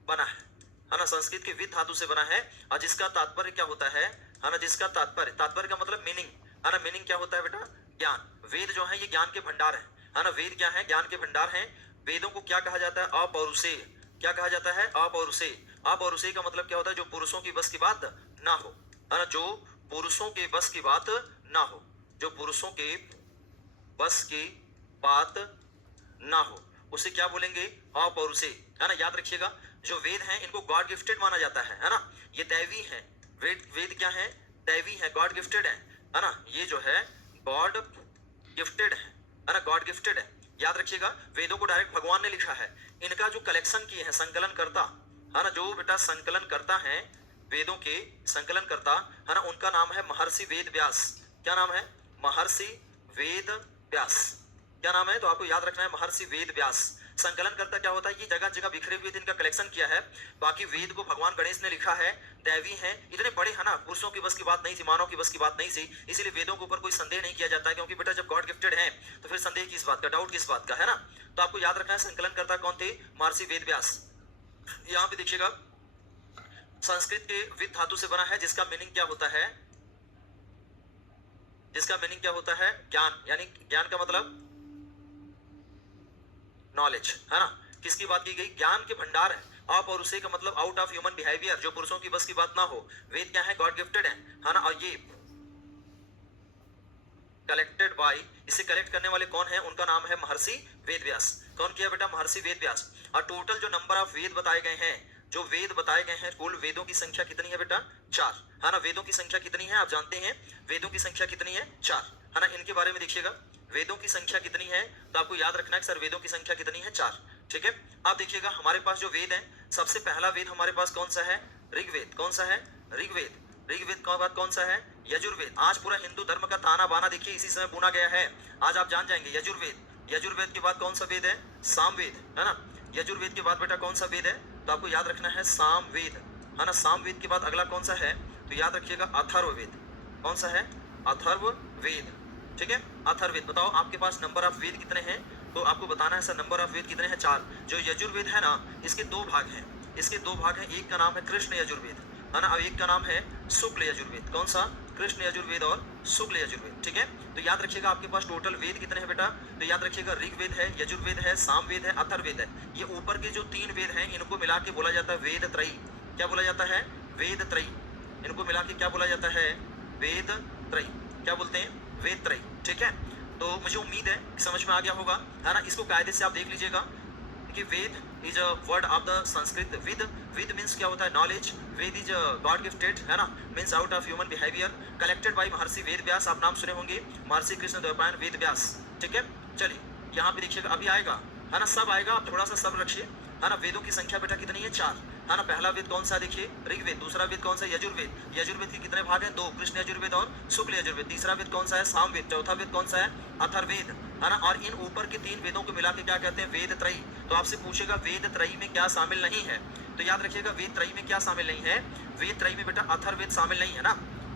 बना है ना। संस्कृत के विद धातु से बना है और जिसका तात्पर्य क्या होता है ना, जिसका तात्पर्य का मतलब मीनिंग, है ना। मीनिंग क्या होता है बेटा? ज्ञान। वेद जो है ये ज्ञान के भंडार है ना। वेद क्या है? ज्ञान के भंडार है। वेदों को क्या कहा जाता है? अपौरुषेय। क्या कहा जाता है? अपौरुषेय। अपौरुषेय का मतलब क्या होता है? जो पुरुषों की बस की बात ना हो, है ना। जो पुरुषों के बस की बात ना हो, जो पुरुषों के बस की बात ना हो, उसे क्या बोलेंगे? अपौरुषेय, है ना। याद रखिएगा, जो वेद हैं इनको गॉड गिफ्टेड माना जाता है ना। ये दैवी है। वेद क्या है? दैवी है, गॉड गिफ्टेड है ना। ये जो है गॉड गिफ्टेड है ना, गॉड गिफ्टेड है। याद रखिएगा, वेदों को डायरेक्ट भगवान ने लिखा है। इनका जो कलेक्शन किए हैं, संकलन करता, है ना, जो बेटा संकलन करता है वेदों के, संकलन करता, है ना, उनका नाम है महर्षि वेद व्यास। क्या नाम है? महर्षि वेद व्यास। क्या नाम है? तो आपको याद रखना है महर्षि वेद व्यास। संकलन करता क्या होता है? ये जगह जगह बिखरे हुए थे, इनका कलेक्शन किया है। बाकी वेद को भगवान गणेश ने लिखा है, दैवी है। इतने बड़े है ना, पुरुषों की बस की बात नहीं थी, मानव की बस की बात नहीं थी। इसीलिए वेदों के ऊपर कोई संदेह नहीं किया जाता है, क्योंकि बेटा जब गॉड गिफ्टेड है तो फिर संदेह किस बात का, डाउट किस बात का, है ना। तो आपको याद रखना है संकलन करता कौन थे? महर्षि वेद व्यास। यहाँ पे देखिएगा, संस्कृत के विद धातु से बना है, जिसका मीनिंग क्या होता है? जिसका मीनिंग क्या होता है? ज्ञान। यानी ज्ञान का मतलब नॉलेज, है ना। किसकी बात की गई? ज्ञान के भंडार है। अपौरुषेय का मतलब आउट ऑफ ह्यूमन बिहेवियर, जो पुरुषों की बस की बात ना हो। वेद क्या है? गॉड गिफ्टेड है ना। और ये कलेक्टेड बाय, इसे कलेक्ट करने वाले कौन है? उनका नाम है महर्षि वेद व्यास। कौन किया बेटा? महर्षि वेद व्यास। और टोटल जो नंबर ऑफ वेद बताए गए हैं, जो वेद बताए गए हैं, कुल वेदों की संख्या कितनी है बेटा? 4, है ना। वेदों की संख्या कितनी है आप जानते हैं? वेदों की संख्या कितनी है? 4, है ना। इनके बारे में देखिएगा, वेदों की संख्या कितनी है, तो आपको याद रखना है कि सर वेदों की संख्या कितनी है? 4, ठीक है। आप देखिएगा हमारे पास जो वेद है, सबसे पहला वेद हमारे पास कौन सा है? ऋग्वेद। कौन सा है? ऋग्वेद। ऋग्वेद के बाद कौन सा है? यजुर्वेद। आज पूरा हिंदू धर्म का ताना बाना देखिए इसी समय बुना गया है, आज आप जान जाएंगे। यजुर्वेद। यजुर्वेद के बाद कौन सा वेद है? सामवेद, है ना। यजुर्वेद के बाद बेटा कौन सा वेद है? तो आपको याद रखना है सामवेद, है ना। सामवेद के बाद अगला कौन सा है? तो याद रखिएगा अथर्ववेद। कौन सा है? अथर्ववेद, ठीक है। अथर्ववेद। बताओ आपके पास नंबर ऑफ वेद कितने हैं? तो आपको बताना है सर नंबर ऑफ वेद कितने हैं? 4। जो यजुर्वेद है ना, इसके 2 भाग हैं, इसके 2 भाग हैं। एक का नाम है कृष्ण यजुर्वेद, है ना, और एक का नाम है शुक्ल यजुर्वेद। कौन सा? कृष्ण यजुर्वेद और शुक्ल यजुर्वेद, ठीक है। तो याद रखिएगा आपके पास टोटल वेद कितने हैं बेटा? तो याद रखिएगा ऋग्वेद है, यजुर्वेद है, सामवेद है, अथर्ववेद है। ये ऊपर के जो 3 वेद हैं इनको मिला के बोला जाता है वेद त्रयी। क्या बोला जाता है? वेद त्रयी। इनको मिला के क्या बोला जाता है? वेद त्रयी। क्या बोलते हैं? वेद त्रयी, ठीक है। तो मुझे उम्मीद है कि समझ में आ गया होगा, है ना। इसको कायदे से आप देख लीजिएगा कि Veda is a word of the Sanskrit. Vid means क्या होता है? Knowledge. Veda is god gifted, है ना, means out of human behaviour, collected by Maharshi Ved व्यास। आप नाम सुने होंगे, महर्षि कृष्ण द्वैपायन वेद व्यास, ठीक है। चलिए यहाँ पे देखिएगा, अभी आएगा, है ना, सब आएगा, आप थोड़ा सा सब रखिए, है ना। वेदों की संख्या बेटा कितनी है? 4, है ना। पहला वेद कौन सा? देखिए ऋग्वेद। दूसरा वेद कौन सा? यजुर्वेद। यजुर्वेद के कितने भाग हैं? 2, कृष्ण यजुर्वेद और शुक्ल यजुर्वेद। तीसरा वेद कौन सा है? सामवेद। चौथा वेद कौन सा है? अथर्ववेद, है ना। और इन ऊपर के 3 वेदों को मिला के क्या कहते हैं? वेद त्रयी। तो आपसे पूछेगा वेद त्रयी में क्या शामिल नहीं है? तो याद रखिएगा वेद त्रयी में क्या शामिल नहीं है? वेद त्रयी में बेटा अथर्ववेद शामिल नहीं है ना,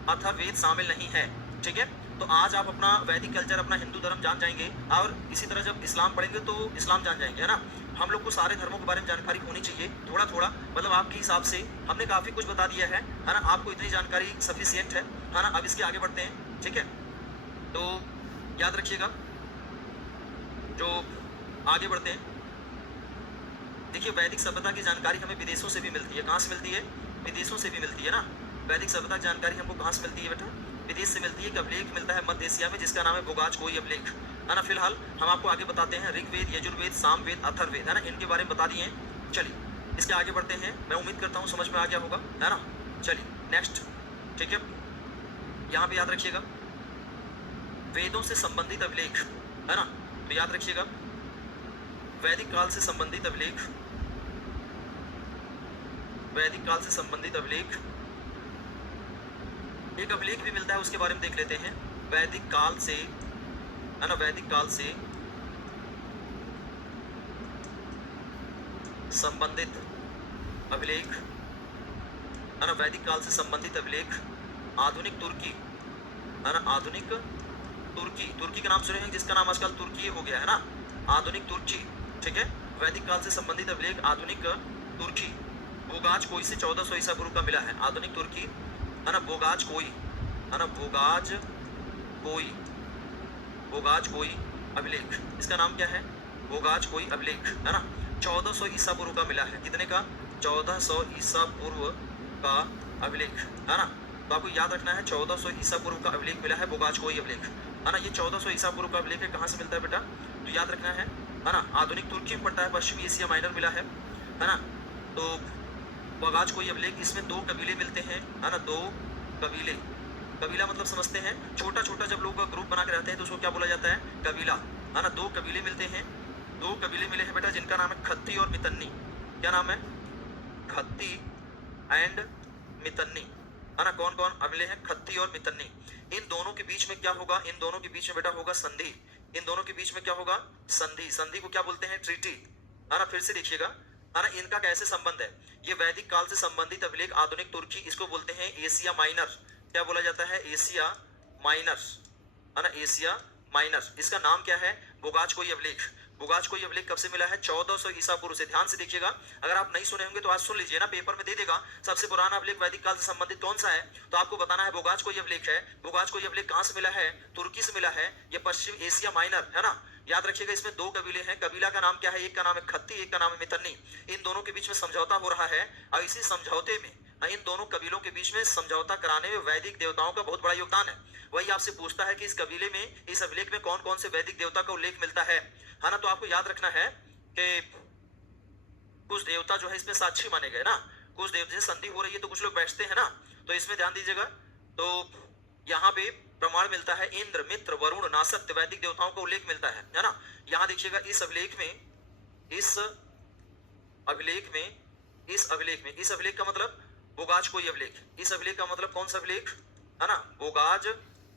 अथर्ववेद शामिल नहीं है, ठीक है। तो आज आप अपना वैदिक कल्चर, अपना हिंदू धर्म जान जाएंगे, और इसी तरह जब इस्लाम पढ़ेंगे तो इस्लाम जान जाएंगे, है ना। हम लोग को सारे धर्मों के बारे में जानकारी होनी चाहिए, थोड़ा थोड़ा, मतलब आपके हिसाब से हमने काफ़ी कुछ बता दिया है ना। आपको इतनी जानकारी सफिशिएंट है ना। अब इसके आगे बढ़ते हैं, ठीक है। तो याद रखिएगा, जो आगे बढ़ते हैं, देखिए वैदिक सभ्यता की जानकारी हमें विदेशों से भी मिलती है। कहाँ से मिलती है? विदेशों से भी मिलती है ना। वैदिक सभ्यता की जानकारी हमको कहाँ से मिलती है बेटा? विदेश से मिलती है। एक अभिलेख मिलता है मध्य एशिया में जिसका नाम है बोगाज कोई अभिलेख, है ना। फिलहाल हम आपको आगे बताते हैं ऋग्वेद, यजुर्वेद, सामवेद, अथर्ववेद, है ना, इनके बारे में बता दिए हैं। चलिए इसके आगे बढ़ते हैं, मैं उम्मीद करता हूँ समझ में आ गया होगा, है ना। चलिए नेक्स्ट, ठीक है। यहाँ पे याद रखिएगा वेदों से संबंधित अभिलेख, है ना। तो याद रखिएगा वैदिक काल से संबंधित अभिलेख, वैदिक काल से संबंधित अभिलेख, एक अभिलेख भी मिलता है उसके बारे में देख लेते हैं। वैदिक काल से, है ना, वैदिक काल से संबंधित अभिलेख, है ना, वैदिक काल से संबंधित अभिलेख। आधुनिक तुर्की, है ना, आधुनिक तुर्की, तुर्की का नाम सुने हैं जिसका नाम आजकल तुर्की हो गया है ना, आधुनिक तुर्की, ठीक है। वैदिक काल से संबंधित अभिलेख आधुनिक तुर्की, बोगाज कोई से 1400 ईसा पूर्व का मिला है। आधुनिक तुर्की, है ना, बोगाज कोई, है ना, बोगाज कोई, बोगाज कोई अभिलेख, इसका नाम क्या है? बोगाज कोई अभिलेख, है ना, 1400 ईसा पूर्व का मिला है। कितने का? 1400 ईसा पूर्व का अभिलेख, है ना। तो आपको याद रखना है 1400 ईसा पूर्व का अभिलेख मिला है, बोगाज कोई अभिलेख, है ना। ये 1400 ईसा पूर्व का अभिलेख है, कहाँ से मिलता है बेटा? तो याद रखना है ना, आधुनिक तुर्की में पड़ता है, पश्चिमी एशिया माइनर मिला है ना। तो बोगाज कोई अभिलेख, इसमें 2 कबीले मिलते हैं, है ना, 2 कबीले। कबीला मतलब समझते हैं, छोटा छोटा जब लोग ग्रुप बना के रहते हैं तो उसको क्या बोला जाता है? कबीला, है ना। 2 कबीले मिलते हैं, 2 कबीले मिले हैं बेटा जिनका नाम है खत्ती और मितन्नी। क्या नाम है? खत्ती एंड मितन्नी, है ना। कौन कौन अगले हैं? खत्ती और मितन्नी। इन दोनों के बीच में क्या होगा? इन दोनों के बीच में बेटा होगा संधि। इन दोनों के बीच में क्या होगा? संधि। संधि को क्या बोलते हैं? ट्रीटी, है ना। फिर से देखिएगा, है ना, इनका कैसे संबंध है? ये वैदिक काल से संबंधित अभिलेख आधुनिक तुर्की, इसको बोलते हैं एशिया माइनर। क्या बोला जाता है? एशिया माइनर, है ना, एशिया माइनर। इसका नाम क्या है? बोगाज कोई अभिलेख। बोगाज कोई अभिलेख कब से मिला है? 1400 ईसा पूर्व से। ध्यान से देखिएगा, अगर आप नहीं सुने होंगे तो आज सुन लीजिए ना, पेपर में दे देगा सबसे पुराना अभिलेख वैदिक काल से संबंधित कौन सा है, तो आपको बताना है बोगाज कोई अभिलेख है। बोगाज कोई अभिलेख कहां से मिला है? तुर्की से मिला है। ये पश्चिम एशिया माइनर, है ना। याद रखिएगा इसमें 2 कबीले हैं। कबीला का नाम क्या है? एक का नाम है खत्ती, एक का नाम है मितन्नी। इन दोनों के बीच में समझौता हो रहा है, और इसी समझौते में, इन दोनों कबीलों के बीच में समझौता कराने में वैदिक देवताओं का बहुत बड़ा योगदान है। वही आपसे पूछता है कि इस कबीले में, इस अभिलेख में कौन कौन से वैदिक देवता का उल्लेख मिलता है ना। तो आपको याद रखना है कि कुछ देवता जो है इसमें साक्षी माने गए ना, कुछ देवता से संधि हो रही है तो कुछ लोग बैठते हैं ना, तो इसमें ध्यान दीजिएगा। तो यहाँ पे प्रमाण मिलता है इंद्र, मित्र, वरुण, नासत्य वैदिक देवताओं का उल्लेख मिलता है ना। यहाँ देखिएगा इस अभिलेख में, इस अभिलेख का मतलब बोगाज कोई अभिलेख, इस अभिलेख का मतलब कौन सा अभिलेख है ना, बोगाज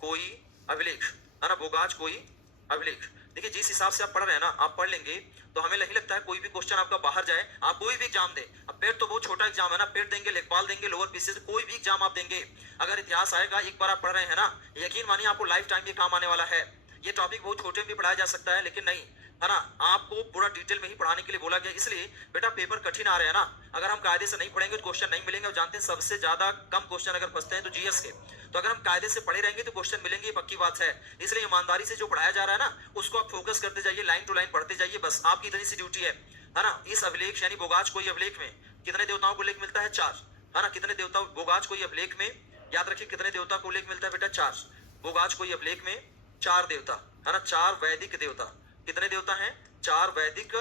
कोई अभिलेख है ना, बोगाज कोई अभिलेख। देखिए जिस हिसाब से आप पढ़ रहे हैं ना, आप पढ़ लेंगे तो हमें नहीं लगता है कोई भी क्वेश्चन आपका बाहर जाए, आप कोई भी एग्जाम दें। अब पेट तो बहुत छोटा एग्जाम है ना, पेट देंगे, लेखपाल देंगे, लोअर पीसीएस, कोई भी एग्जाम आप देंगे, अगर इतिहास आएगा एक बार आप पढ़ रहे हैं ना, यकीन मानिए आपको लाइफ टाइम ये काम आने वाला है। ये टॉपिक बहुत छोटे में भी पढ़ाया जा सकता है, लेकिन नहीं है ना, आपको पूरा डिटेल में ही पढ़ाने के लिए बोला गया। इसलिए बेटा पेपर कठिन आ रहे हैं ना, अगर हम कायदे से नहीं पढ़ेंगे तो क्वेश्चन नहीं मिलेंगे। और जानते हैं सबसे ज्यादा कम क्वेश्चन अगर फंसते हैं तो जीएस के, तो अगर हम कायदे से पढ़े रहेंगे तो क्वेश्चन मिलेंगे, ये पक्की बात है। इसलिए ईमानदारी से जो पढ़ाया जा रहा है ना, उसको आप फोकस करते जाइए, लाइन टू लाइन पढ़ते जाइए, बस आपकी इतनी सी ड्यूटी है ना। इस अभिलेख यानी बोगाज कोई अभिलेख में कितने देवताओं को उल्लेख मिलता है? 4, है ना। कितने देवता बोगाज कोई अभिलेख में, याद रखिए कितने देवता को उल्लेख मिलता है बेटा? 4। बोगाज कोई अभिलेख में 4 देवता, है ना, 4 वैदिक देवता। कितने देवता हैं? 4 वैदिक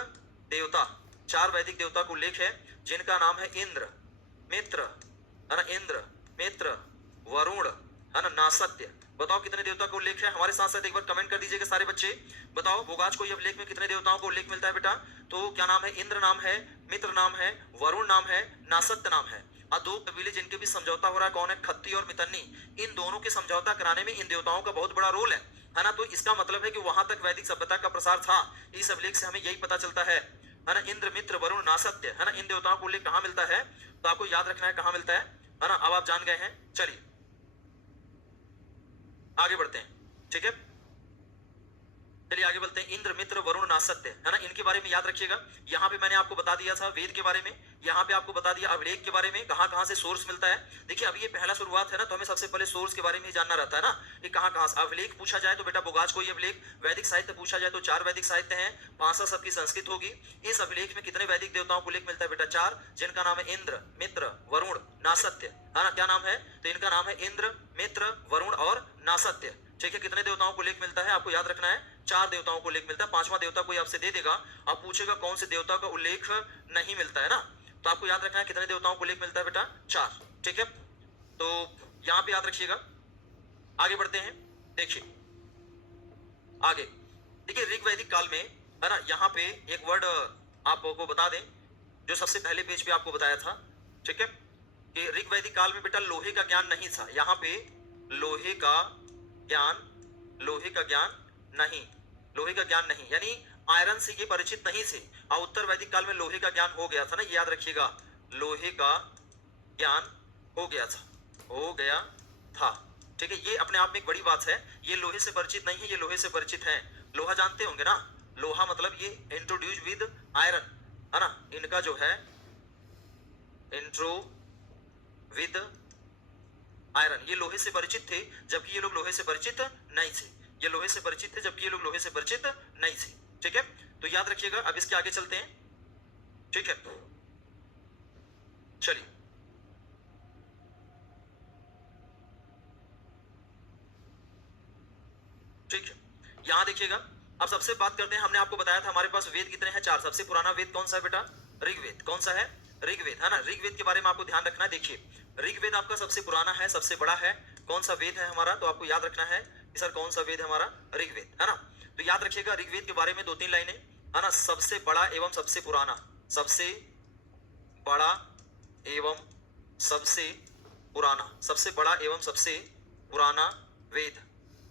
देवता। 4 वैदिक देवता को उल्लेख है, जिनका नाम है इंद्र, मित्र, है ना, इंद्र, मित्र, वरुण, है ना, नासत्य। बताओ कितने देवता को उल्लेख है? हमारे साथ साथ एक बार कमेंट कर दीजिएगा सारे बच्चे। बताओ बोगाज कोई अभिलेख में कितने देवताओं को उल्लेख मिलता है बेटा? तो क्या नाम है? इंद्र नाम है, मित्र नाम है, वरुण नाम है, नासत्य नाम है। और 2 कबीले जिनके भी समझौता हो रहा है, कौन है? खत्ती और मितन्नी। इन दोनों के समझौता कराने में इन देवताओं का बहुत बड़ा रोल है ना। तो इसका मतलब है कि वहां तक वैदिक सभ्यता का प्रसार था। इस अभिलेख से हमें यही पता चलता है ना। इंद्र, मित्र, वरुण, नासत्य, है ना, इन देवताओं को उल्लेख कहां मिलता है? तो आपको याद रखना है कहां मिलता है ना। अब आप जान गए हैं, चलिए आगे बढ़ते हैं, ठीक है। चलिए आगे बढ़ते हैं। इंद्र, मित्र, वरुण, नासत्य, है ना, इनके बारे में याद रखिएगा। यहाँ पे मैंने आपको बता दिया था वेद के बारे में, यहाँ पे आपको बता दिया अभिलेख के बारे में, कहाँ से सोर्स मिलता है। देखिए अभी ये पहला शुरुआत है ना, तो हमें सबसे पहले सोर्स के बारे में ही जानना रहता है ना, कि कहाँ से अभिलेख पूछा जाए तो बेटा बोगाज कोई अभिलेख। वैदिक साहित्य पूछा जाए तो 4 वैदिक साहित्य हैं, 5 सबकी संस्कृत होगी। इस अभिलेख में कितने वैदिक देवताओं को उल्लेख मिलता है बेटा? 4, जिनका नाम है इंद्र, मित्र, वरुण, नासत्य, है ना। क्या नाम है? तो इनका नाम है इंद्र, मित्र, वरुण और नासत्य, ठीक है। कितने देवताओं को उल्लेख मिलता है? आपको याद रखना है 4 देवताओं को उल्लेख मिलता है। 5वां देवता कोई आपसे दे देगा, आप पूछेगा कौन से देवता का उल्लेख नहीं मिलता है ना, तो आपको याद रखना है कितने देवताओं को उल्लेख मिलता है बेटा? 4, ठीक है। तो यहां पे याद रखिएगा। आगे बढ़ते हैं, देखिए आगे देखिए ऋग वैदिक काल में, है ना, यहाँ पे एक वर्ड आपको बता दें जो सबसे पहले पेज पे आपको बताया था, ठीक है, कि ऋग वैदिक काल में बेटा लोहे का ज्ञान नहीं था। यहाँ पे लोहे का ज्ञान नहीं, यानी आयरन से ये परिचित नहीं थे। और उत्तर वैदिक काल में लोहे का ज्ञान हो गया था ना, ये याद रखिएगा, लोहे का ज्ञान हो गया था, ठीक है। ये अपने आप में एक बड़ी बात है। ये लोहे से परिचित नहीं है, ये लोहे से परिचित है। लोहा जानते होंगे ना, लोहा मतलब ये इंट्रोड्यूस विद आयरन, है ना, इनका जो है इंट्रो विद आयरन, ये लोहे से परिचित थे, जबकि ये लोग लोहे से परिचित नहीं थे। ये लोहे से परिचित थे जबकि ये लोग लोहे से परिचित नहीं थे, ठीक है। तो याद रखिएगा। अब इसके आगे चलते हैं, ठीक है, चलिए ठीक है। यहां देखिएगा, अब सबसे बात करते हैं। हमने आपको बताया था हमारे पास वेद कितने हैं? 4। सबसे पुराना वेद कौन सा है बेटा? ऋग्वेद। कौन सा है? ऋग्वेद, है ना। ऋग्वेद के बारे में आपको ध्यान रखना है। देखिए ऋग्वेद आपका सबसे पुराना है, सबसे बड़ा है। कौन सा वेद है हमारा? तो आपको याद रखना है कि सर कौन सा वेद है हमारा? ऋग्वेद, है ना। तो याद रखिएगा ऋग्वेद के बारे में 2-3 लाइनें, है ना। सबसे बड़ा एवं सबसे पुराना, सबसे बड़ा एवं सबसे पुराना, सबसे बड़ा एवं सबसे पुराना वेद,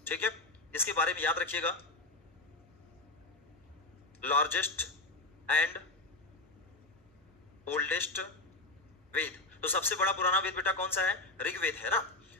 ठीक है। इसके बारे में याद रखिएगा, लार्जेस्ट एंड ओल्डेस्ट वेद। तो सबसे बड़ा पुराना वेद बेटा कौन सा है? ऋग्वेद, है ना।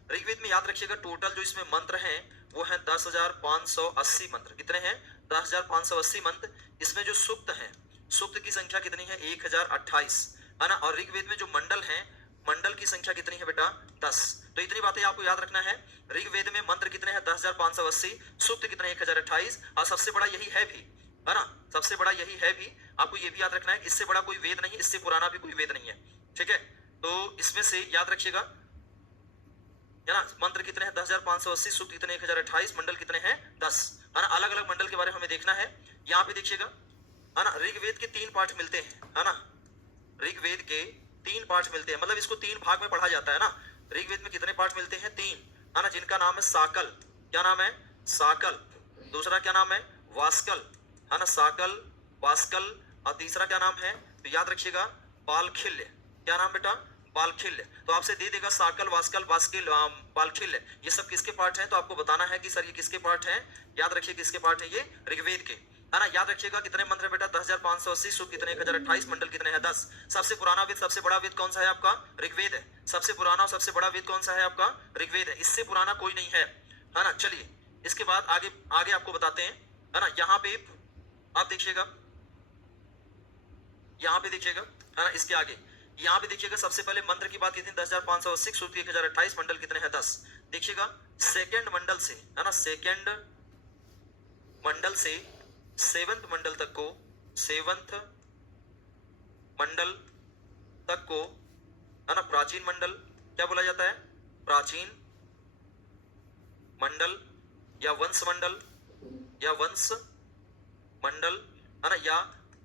ऋग्वेद में याद रखिएगा टोटल जो इसमें मंत्र हैं वो है 10,580 मंत्र। कितने हैं? 10,580 मंत्र। इसमें जो सूक्त हैं, सूक्त की संख्या कितनी है? 1028, है ना। और ऋग्वेद में जो मंडल हैं, मंडल की संख्या कितनी है बेटा? 10। तो इतनी बातें आपको याद रखना है। ऋग्वेद में मंत्र कितने हैं? 10,580, सूक्त कितने? 1028, और सबसे बड़ा यही है भी, है ना, सबसे बड़ा यही है भी। आपको ये भी याद रखना है, इससे बड़ा कोई वेद नहीं, इससे पुराना भी कोई वेद नहीं है, ठीक है। तो इसमें से याद रखिएगा, है ना, मंत्र कितने हैं? 10,580, सूक्त कितने? 1028, मंडल कितने हैं? 10, है ना। अलग अलग मंडल के बारे में हमें देखना है। यहाँ पे देखिएगा, है ना, ऋग्वेद के 3 पाठ मिलते हैं, है ना। ऋग्वेद के 3 पार्ट मिलते हैं, मतलब इसको 3 भाग में पढ़ा जाता है ना। ऋग्वेद में कितने पार्ट मिलते हैं? 3, है ना, जिनका नाम है साकल। क्या नाम है? साकल। दूसरा क्या नाम है? वास्कल, है ना, साकल, वास्कल। और तीसरा क्या नाम है? तो याद रखिएगा बालखिल्य। क्या नाम बेटा? बालखिल्य। तो आपसे दे देगा साकल, वास्कल, बास्किल, बालखिल्य, ये सब किसके पार्ट हैं? तो आपको बताना है कि सर ये किसके पार्ट हैं। याद रखिए किसके पार्ट है? ये ऋग्वेद के, है ना। याद रखिएगा कितने मंत्र बेटा? 10,580, सूक्त कितने? 1028, मंडल कितने हैं? 10। सबसे पुराना वेद, सबसे बड़ा वेद कौन सा है आपका? ऋग्वेद है। सबसे पुराना और सबसे बड़ा वेद कौन सा है आपका? ऋग्वेद है। इससे पुराना कोई नहीं है ना। चलिए इसके बाद आगे आगे आपको बताते हैं, है ना। यहाँ पे आप देखिएगा, यहाँ पे देखिएगा, है ना, इसके आगे यहाँ पे देखिएगा, सबसे पहले मंत्र की बात की थी 10,580, सूक्त 1028, मंडल कितने हैं? 10। देखिएगा सेकेंड मंडल से, है ना, सेकेंड मंडल से 7th मंडल तक को, 7th मंडल तक को, है ना, प्राचीन मंडल क्या बोला जाता है? प्राचीन मंडल या वंश मंडल, या वंश मंडल, है ना, या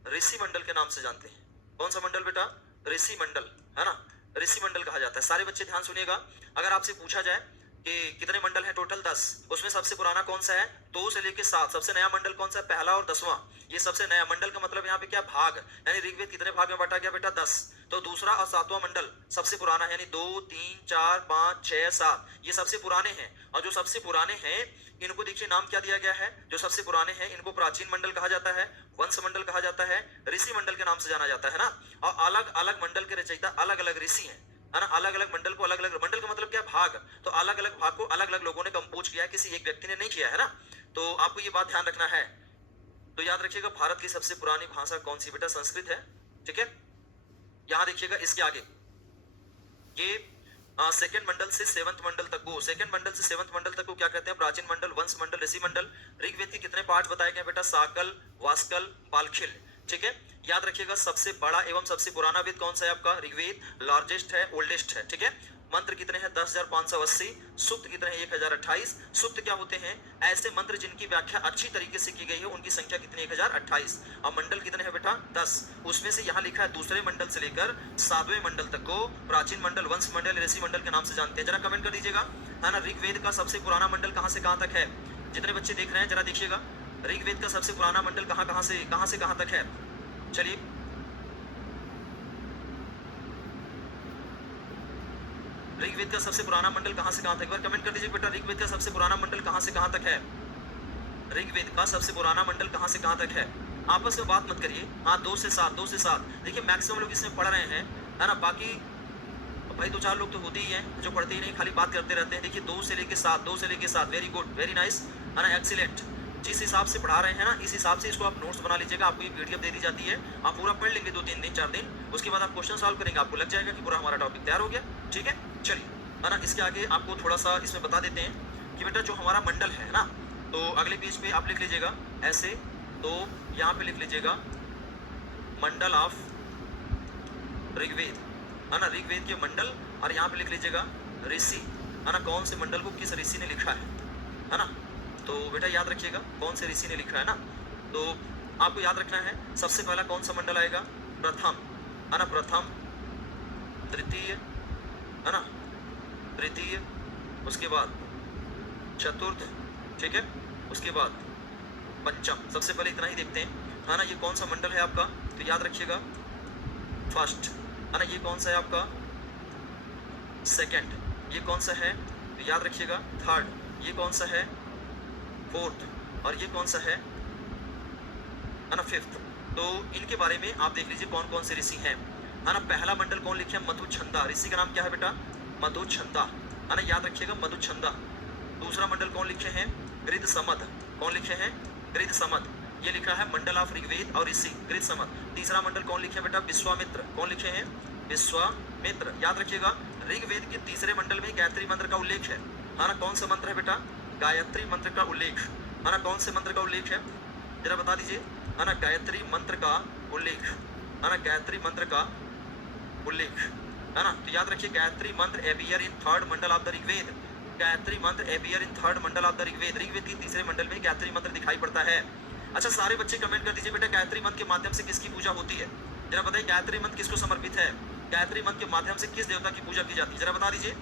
ऋषि मंडल के नाम से जानते हैं। कौन सा मंडल बेटा? ऋषि मंडल, है ना, ऋषि मंडल कहा जाता है। सारे बच्चे ध्यान सुनिएगा, अगर आपसे पूछा जाए कि कितने मंडल है टोटल? 10। उसमें सबसे पुराना कौन सा है? 2 से लेके 7। सबसे नया मंडल कौन सा है? पहला और 10वां। ये सबसे नया मंडल का मतलब यहाँ पे क्या? भाग, यानी ऋग्वेद कितने भाग में बांटा गया बेटा? 10। तो दूसरा और 7वां मंडल सबसे पुराना है, यानी 2, 3, 4, 5, 6, 7, ये सबसे पुराने हैं। और जो सबसे पुराने हैं इनको देखिए नाम क्या दिया गया है? जो सबसे पुराने हैं इनको प्राचीन मंडल कहा जाता है, वंश मंडल कहा जाता है, ऋषि मंडल के नाम से जाना जाता है ना। और अलग अलग मंडल के रचयिता अलग अलग ऋषि हैं, है ना। अलग अलग मंडल को, अलग अलग मंडल का मतलब क्या? भाग। तो अलग अलग भाग को अलग अलग लोगों ने कंपोज किया है, किसी एक व्यक्ति ने नहीं किया है ना। तो आपको ये बात ध्यान रखना है। तो याद रखिएगा भारत की सबसे पुरानी भाषा कौन सी बेटा? संस्कृत है, ठीक है। यहां देखिएगा इसके आगे ये सेकंड मंडल से 7th मंडल तक को, सेकंड मंडल से 7th मंडल तक को क्या कहते हैं? प्राचीन मंडल, वंश मंडल, ऋषि मंडल। ऋग्वेद के कितने पार्ट बताए गए बेटा? साकल, वास्कल, बालखिल्य, ठीक है। याद रखिएगा सबसे बड़ा एवं सबसे पुराना वेद कौन सा है आपका? ऋग्वेद। लार्जेस्ट है, ओल्डेस्ट है, ठीक है। मंत्र कितने हैं? 10,580, सूक्त कितने हैं? 1028। सूक्त क्या होते हैं? ऐसे मंत्र जिनकी व्याख्या अच्छी तरीके से की गई है, उनकी संख्या कितनी? 1028। और मंडल कितने हैं बेटा? 10। उसमें से यहाँ लिखा है दूसरे मंडल से लेकर 7वें मंडल तक को प्राचीन मंडल, वंश मंडल, ऋषि मंडल के नाम से जानते हैं। जरा कमेंट कर दीजिएगा, है ना। ऋग्वेद का सबसे पुराना मंडल कहाँ से कहाँ तक है? जितने बच्चे देख रहे हैं जरा देखिएगा, ऋग्वेद का सबसे पुराना मंडल कहाँ से कहाँ तक है? चलिए ऋग्वेद का सबसे पुराना मंडल कहां से कहां तक? एक बार कमेंट कर दीजिए बेटा, ऋग्वेद का सबसे पुराना मंडल कहां से कहां तक है? ऋग्वेद का सबसे पुराना मंडल कहां से कहां तक है? आपस में बात मत करिए। हाँ, 2 से 7, 2 से 7। देखिए मैक्सिमम लोग इसमें पढ़ रहे हैं, है ना। बाकी भाई 2-4 लोग तो होते ही हैं जो पढ़ते ही नहीं, खाली बात करते रहते हैं। देखिए 2 से लेके 7, 2 से लेके 7, वेरी गुड, वेरी नाइस, है ना, एक्सीलेंट। जिस हिसाब से पढ़ा रहे हैं ना, इस हिसाब से इसको आप नोट्स बना लीजिएगा। आपको ये पीडीएफ दे दी जाती है, आप पूरा पढ़ लेंगे 2-3 दिन, 4 दिन, उसके बाद आप क्वेश्चन सॉल्व करेंगे, आपको लग जाएगा कि पूरा हमारा टॉपिक तैयार हो गया, ठीक है। चलिए, है ना, इसके आगे आपको थोड़ा सा इसमें बता देते हैं कि बेटा जो हमारा मंडल है ना, तो अगले पेज पे आप लिख लीजिएगा ऐसे, तो यहाँ पे लिख लीजिएगा मंडल ऑफ ऋग्वेद, है ना, ऋग्वेद के मंडल। और यहाँ पे लिख लीजिएगा ऋषि, है ना, कौन से मंडल को किस ऋषि ने लिखा है ना। तो बेटा याद रखिएगा कौन से ऋषि ने लिखा है ना। तो आपको याद रखना है सबसे पहला कौन सा मंडल आएगा? प्रथम, है ना, प्रथम, तृतीय, है ना, तृतीय, उसके बाद चतुर्थ, ठीक है, उसके बाद पंचम। सबसे पहले इतना ही देखते हैं, है ना। ये कौन सा मंडल है आपका? तो याद रखिएगा फर्स्ट, है ना। ये कौन सा है आपका? सेकंड। ये कौन सा है? तो याद रखिएगा थर्ड। ये कौन सा है? फोर्थ। और ये कौन सा है ना, फिफ्थ। तो इनके बारे में आप देख लीजिए कौन कौन से ऋषि हैं, है ना। पहला मंडल कौन लिखे हैं? मधुछंदा। ऋषि का नाम क्या है बेटा? मधुछंदा, है ना, याद रखिएगा मधुछंदा। दूसरा मंडल कौन लिखे हैं? गृधसमद। कौन लिखे हैं? गृधसमद। ये लिखा है मंडल ऑफ ऋग्वेद और ऋषि, गृधसमद। तीसरा मंडल कौन लिखे हैं बेटा? विश्वामित्र। कौन लिखे हैं? विश्वामित्र। याद रखिएगा ऋग्वेद के तीसरे मंडल में गायत्री मंत्र का उल्लेख है ना। कौन सा मंत्र है बेटा? गायत्री मंत्र का उल्लेख, है ना। कौन से मंत्र का उल्लेख है जरा बता दीजिए, है ना। गायत्री मंत्र का उल्लेख, है ना, गायत्री मंत्र का उल्लेख, है ना। तो याद रखिए Gayatri mantra appear in third mandala of the Rigveda. Gayatri mantra appear in third mandala of the Rigveda. Rigveda के तीसरे मंडल में गायत्री मंत्र दिखाई पड़ता है। अच्छा, सारे बच्चे कमेंट कर दीजिए बेटा गायत्री मंत्र के माध्यम से किसकी पूजा होती है? जरा बताइए गायत्री मंत्र किसको समर्पित है? गायत्री मंत्र के माध्यम से किस देवता की पूजा की जाती है? जरा बता दीजिए।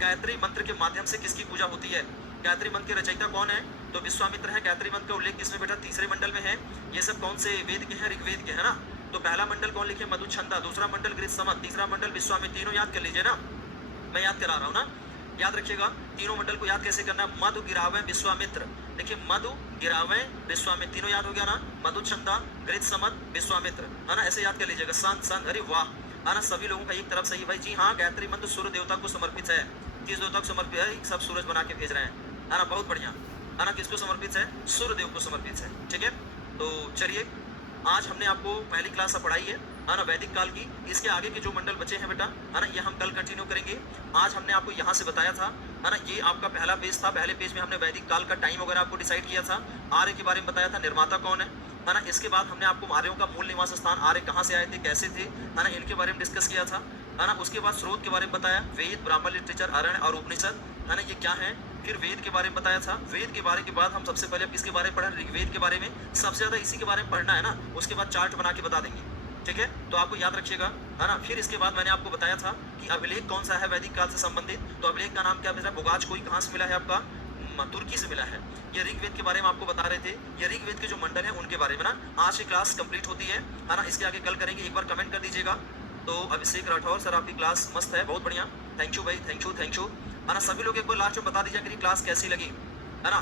गायत्री मंत्र के माध्यम से किसकी पूजा होती है? गायत्री मंत्र के रचयिता कौन है? तो विश्वामित्र है। गायत्री मंत्र का उल्लेख किसमें बेटा? तीसरे मंडल में है। ये सब कौन से वेद के हैं? ऋग्वेद के, है ना। तो पहला मंडल कौन लिखे? मधुछंदा, दूसरा मंडल गृहसमत, तीसरा मंडल विश्वामित्र। तीनों याद कर लीजिए ना, मैं याद करा रहा हूँ ना, याद रखिएगा। तीनों मंडल को याद कैसे करना है? मधु गिरावे विश्वामित्र, देखिए मधु गिरावे विश्वामित्र, तीनों याद हो गया ना। मधुछंदा, गृहसमत, विश्वामित्र, है ना, ऐसे याद कर लीजिएगा। सन सन, अरे वाह, है ना, सभी लोगों का एक तरफ सही भाई। जी हाँ, गायत्री मंत्र सूर्य देवता को समर्पित है। किस देवता को समर्पित है? सब सूरज बना के भेज रहे हैं, है ना, बहुत बढ़िया, है ना। किसको समर्पित है? सूर्य देव को समर्पित है, ठीक है। तो चलिए, आज हमने आपको पहली क्लास पढ़ाई है ना, वैदिक काल की। इसके आगे के जो मंडल बचे हैं बेटा, है ना, ये हम कल कंटिन्यू करेंगे। आज हमने आपको यहाँ से बताया था, है ना, ये आपका पहला पेज था। पहले पेज में हमने वैदिक काल का टाइम वगैरह आपको डिसाइड किया था। आर्य के बारे में बताया था, निर्माता कौन है ना। इसके बाद हमने आपको आर्यों का मूल निवास स्थान, आर्य कहाँ से आए थे, कैसे थे, है ना, इनके बारे में डिस्कस किया था, है ना। उसके बाद स्रोत के बारे में बताया, वेद, ब्राह्मण लिटरेचर, अरण्य और उपनिषद, है ना, ये क्या है। फिर वेद के बारे में बताया था। वेद के बारे के बाद हम सबसे पहले किसके बारे में पढ़ा? ऋग्वेद के बारे में। सबसे ज्यादा इसी के बारे में पढ़ना है ना, उसके बाद चार्ट बना के बता देंगे, ठीक है। तो आपको याद रखिएगा, है ना। फिर इसके बाद मैंने आपको बताया था कि अभिलेख कौन सा है वैदिक काल से संबंधित। तो अभिलेख का नाम क्या है? बुगाज कोई कहाँ से मिला है आपका? तुर्की से मिला है। ये ऋग्वेद के बारे में आपको बता रहे थे। ये ऋग्वेद के जो मंडल है उनके बारे में ना। आज की क्लास कंप्लीट होती है ना। इसके आगे कल करेंगे, एक बार कमेंट कर दीजिएगा। तो अभिषेक राठौर सर, आपकी क्लास मस्त है, बहुत बढ़िया, थैंक यू भाई, थैंक यू, है ना। सभी लोग एक बार लास्ट में बता दीजिए कि क्लास कैसी लगी, है ना।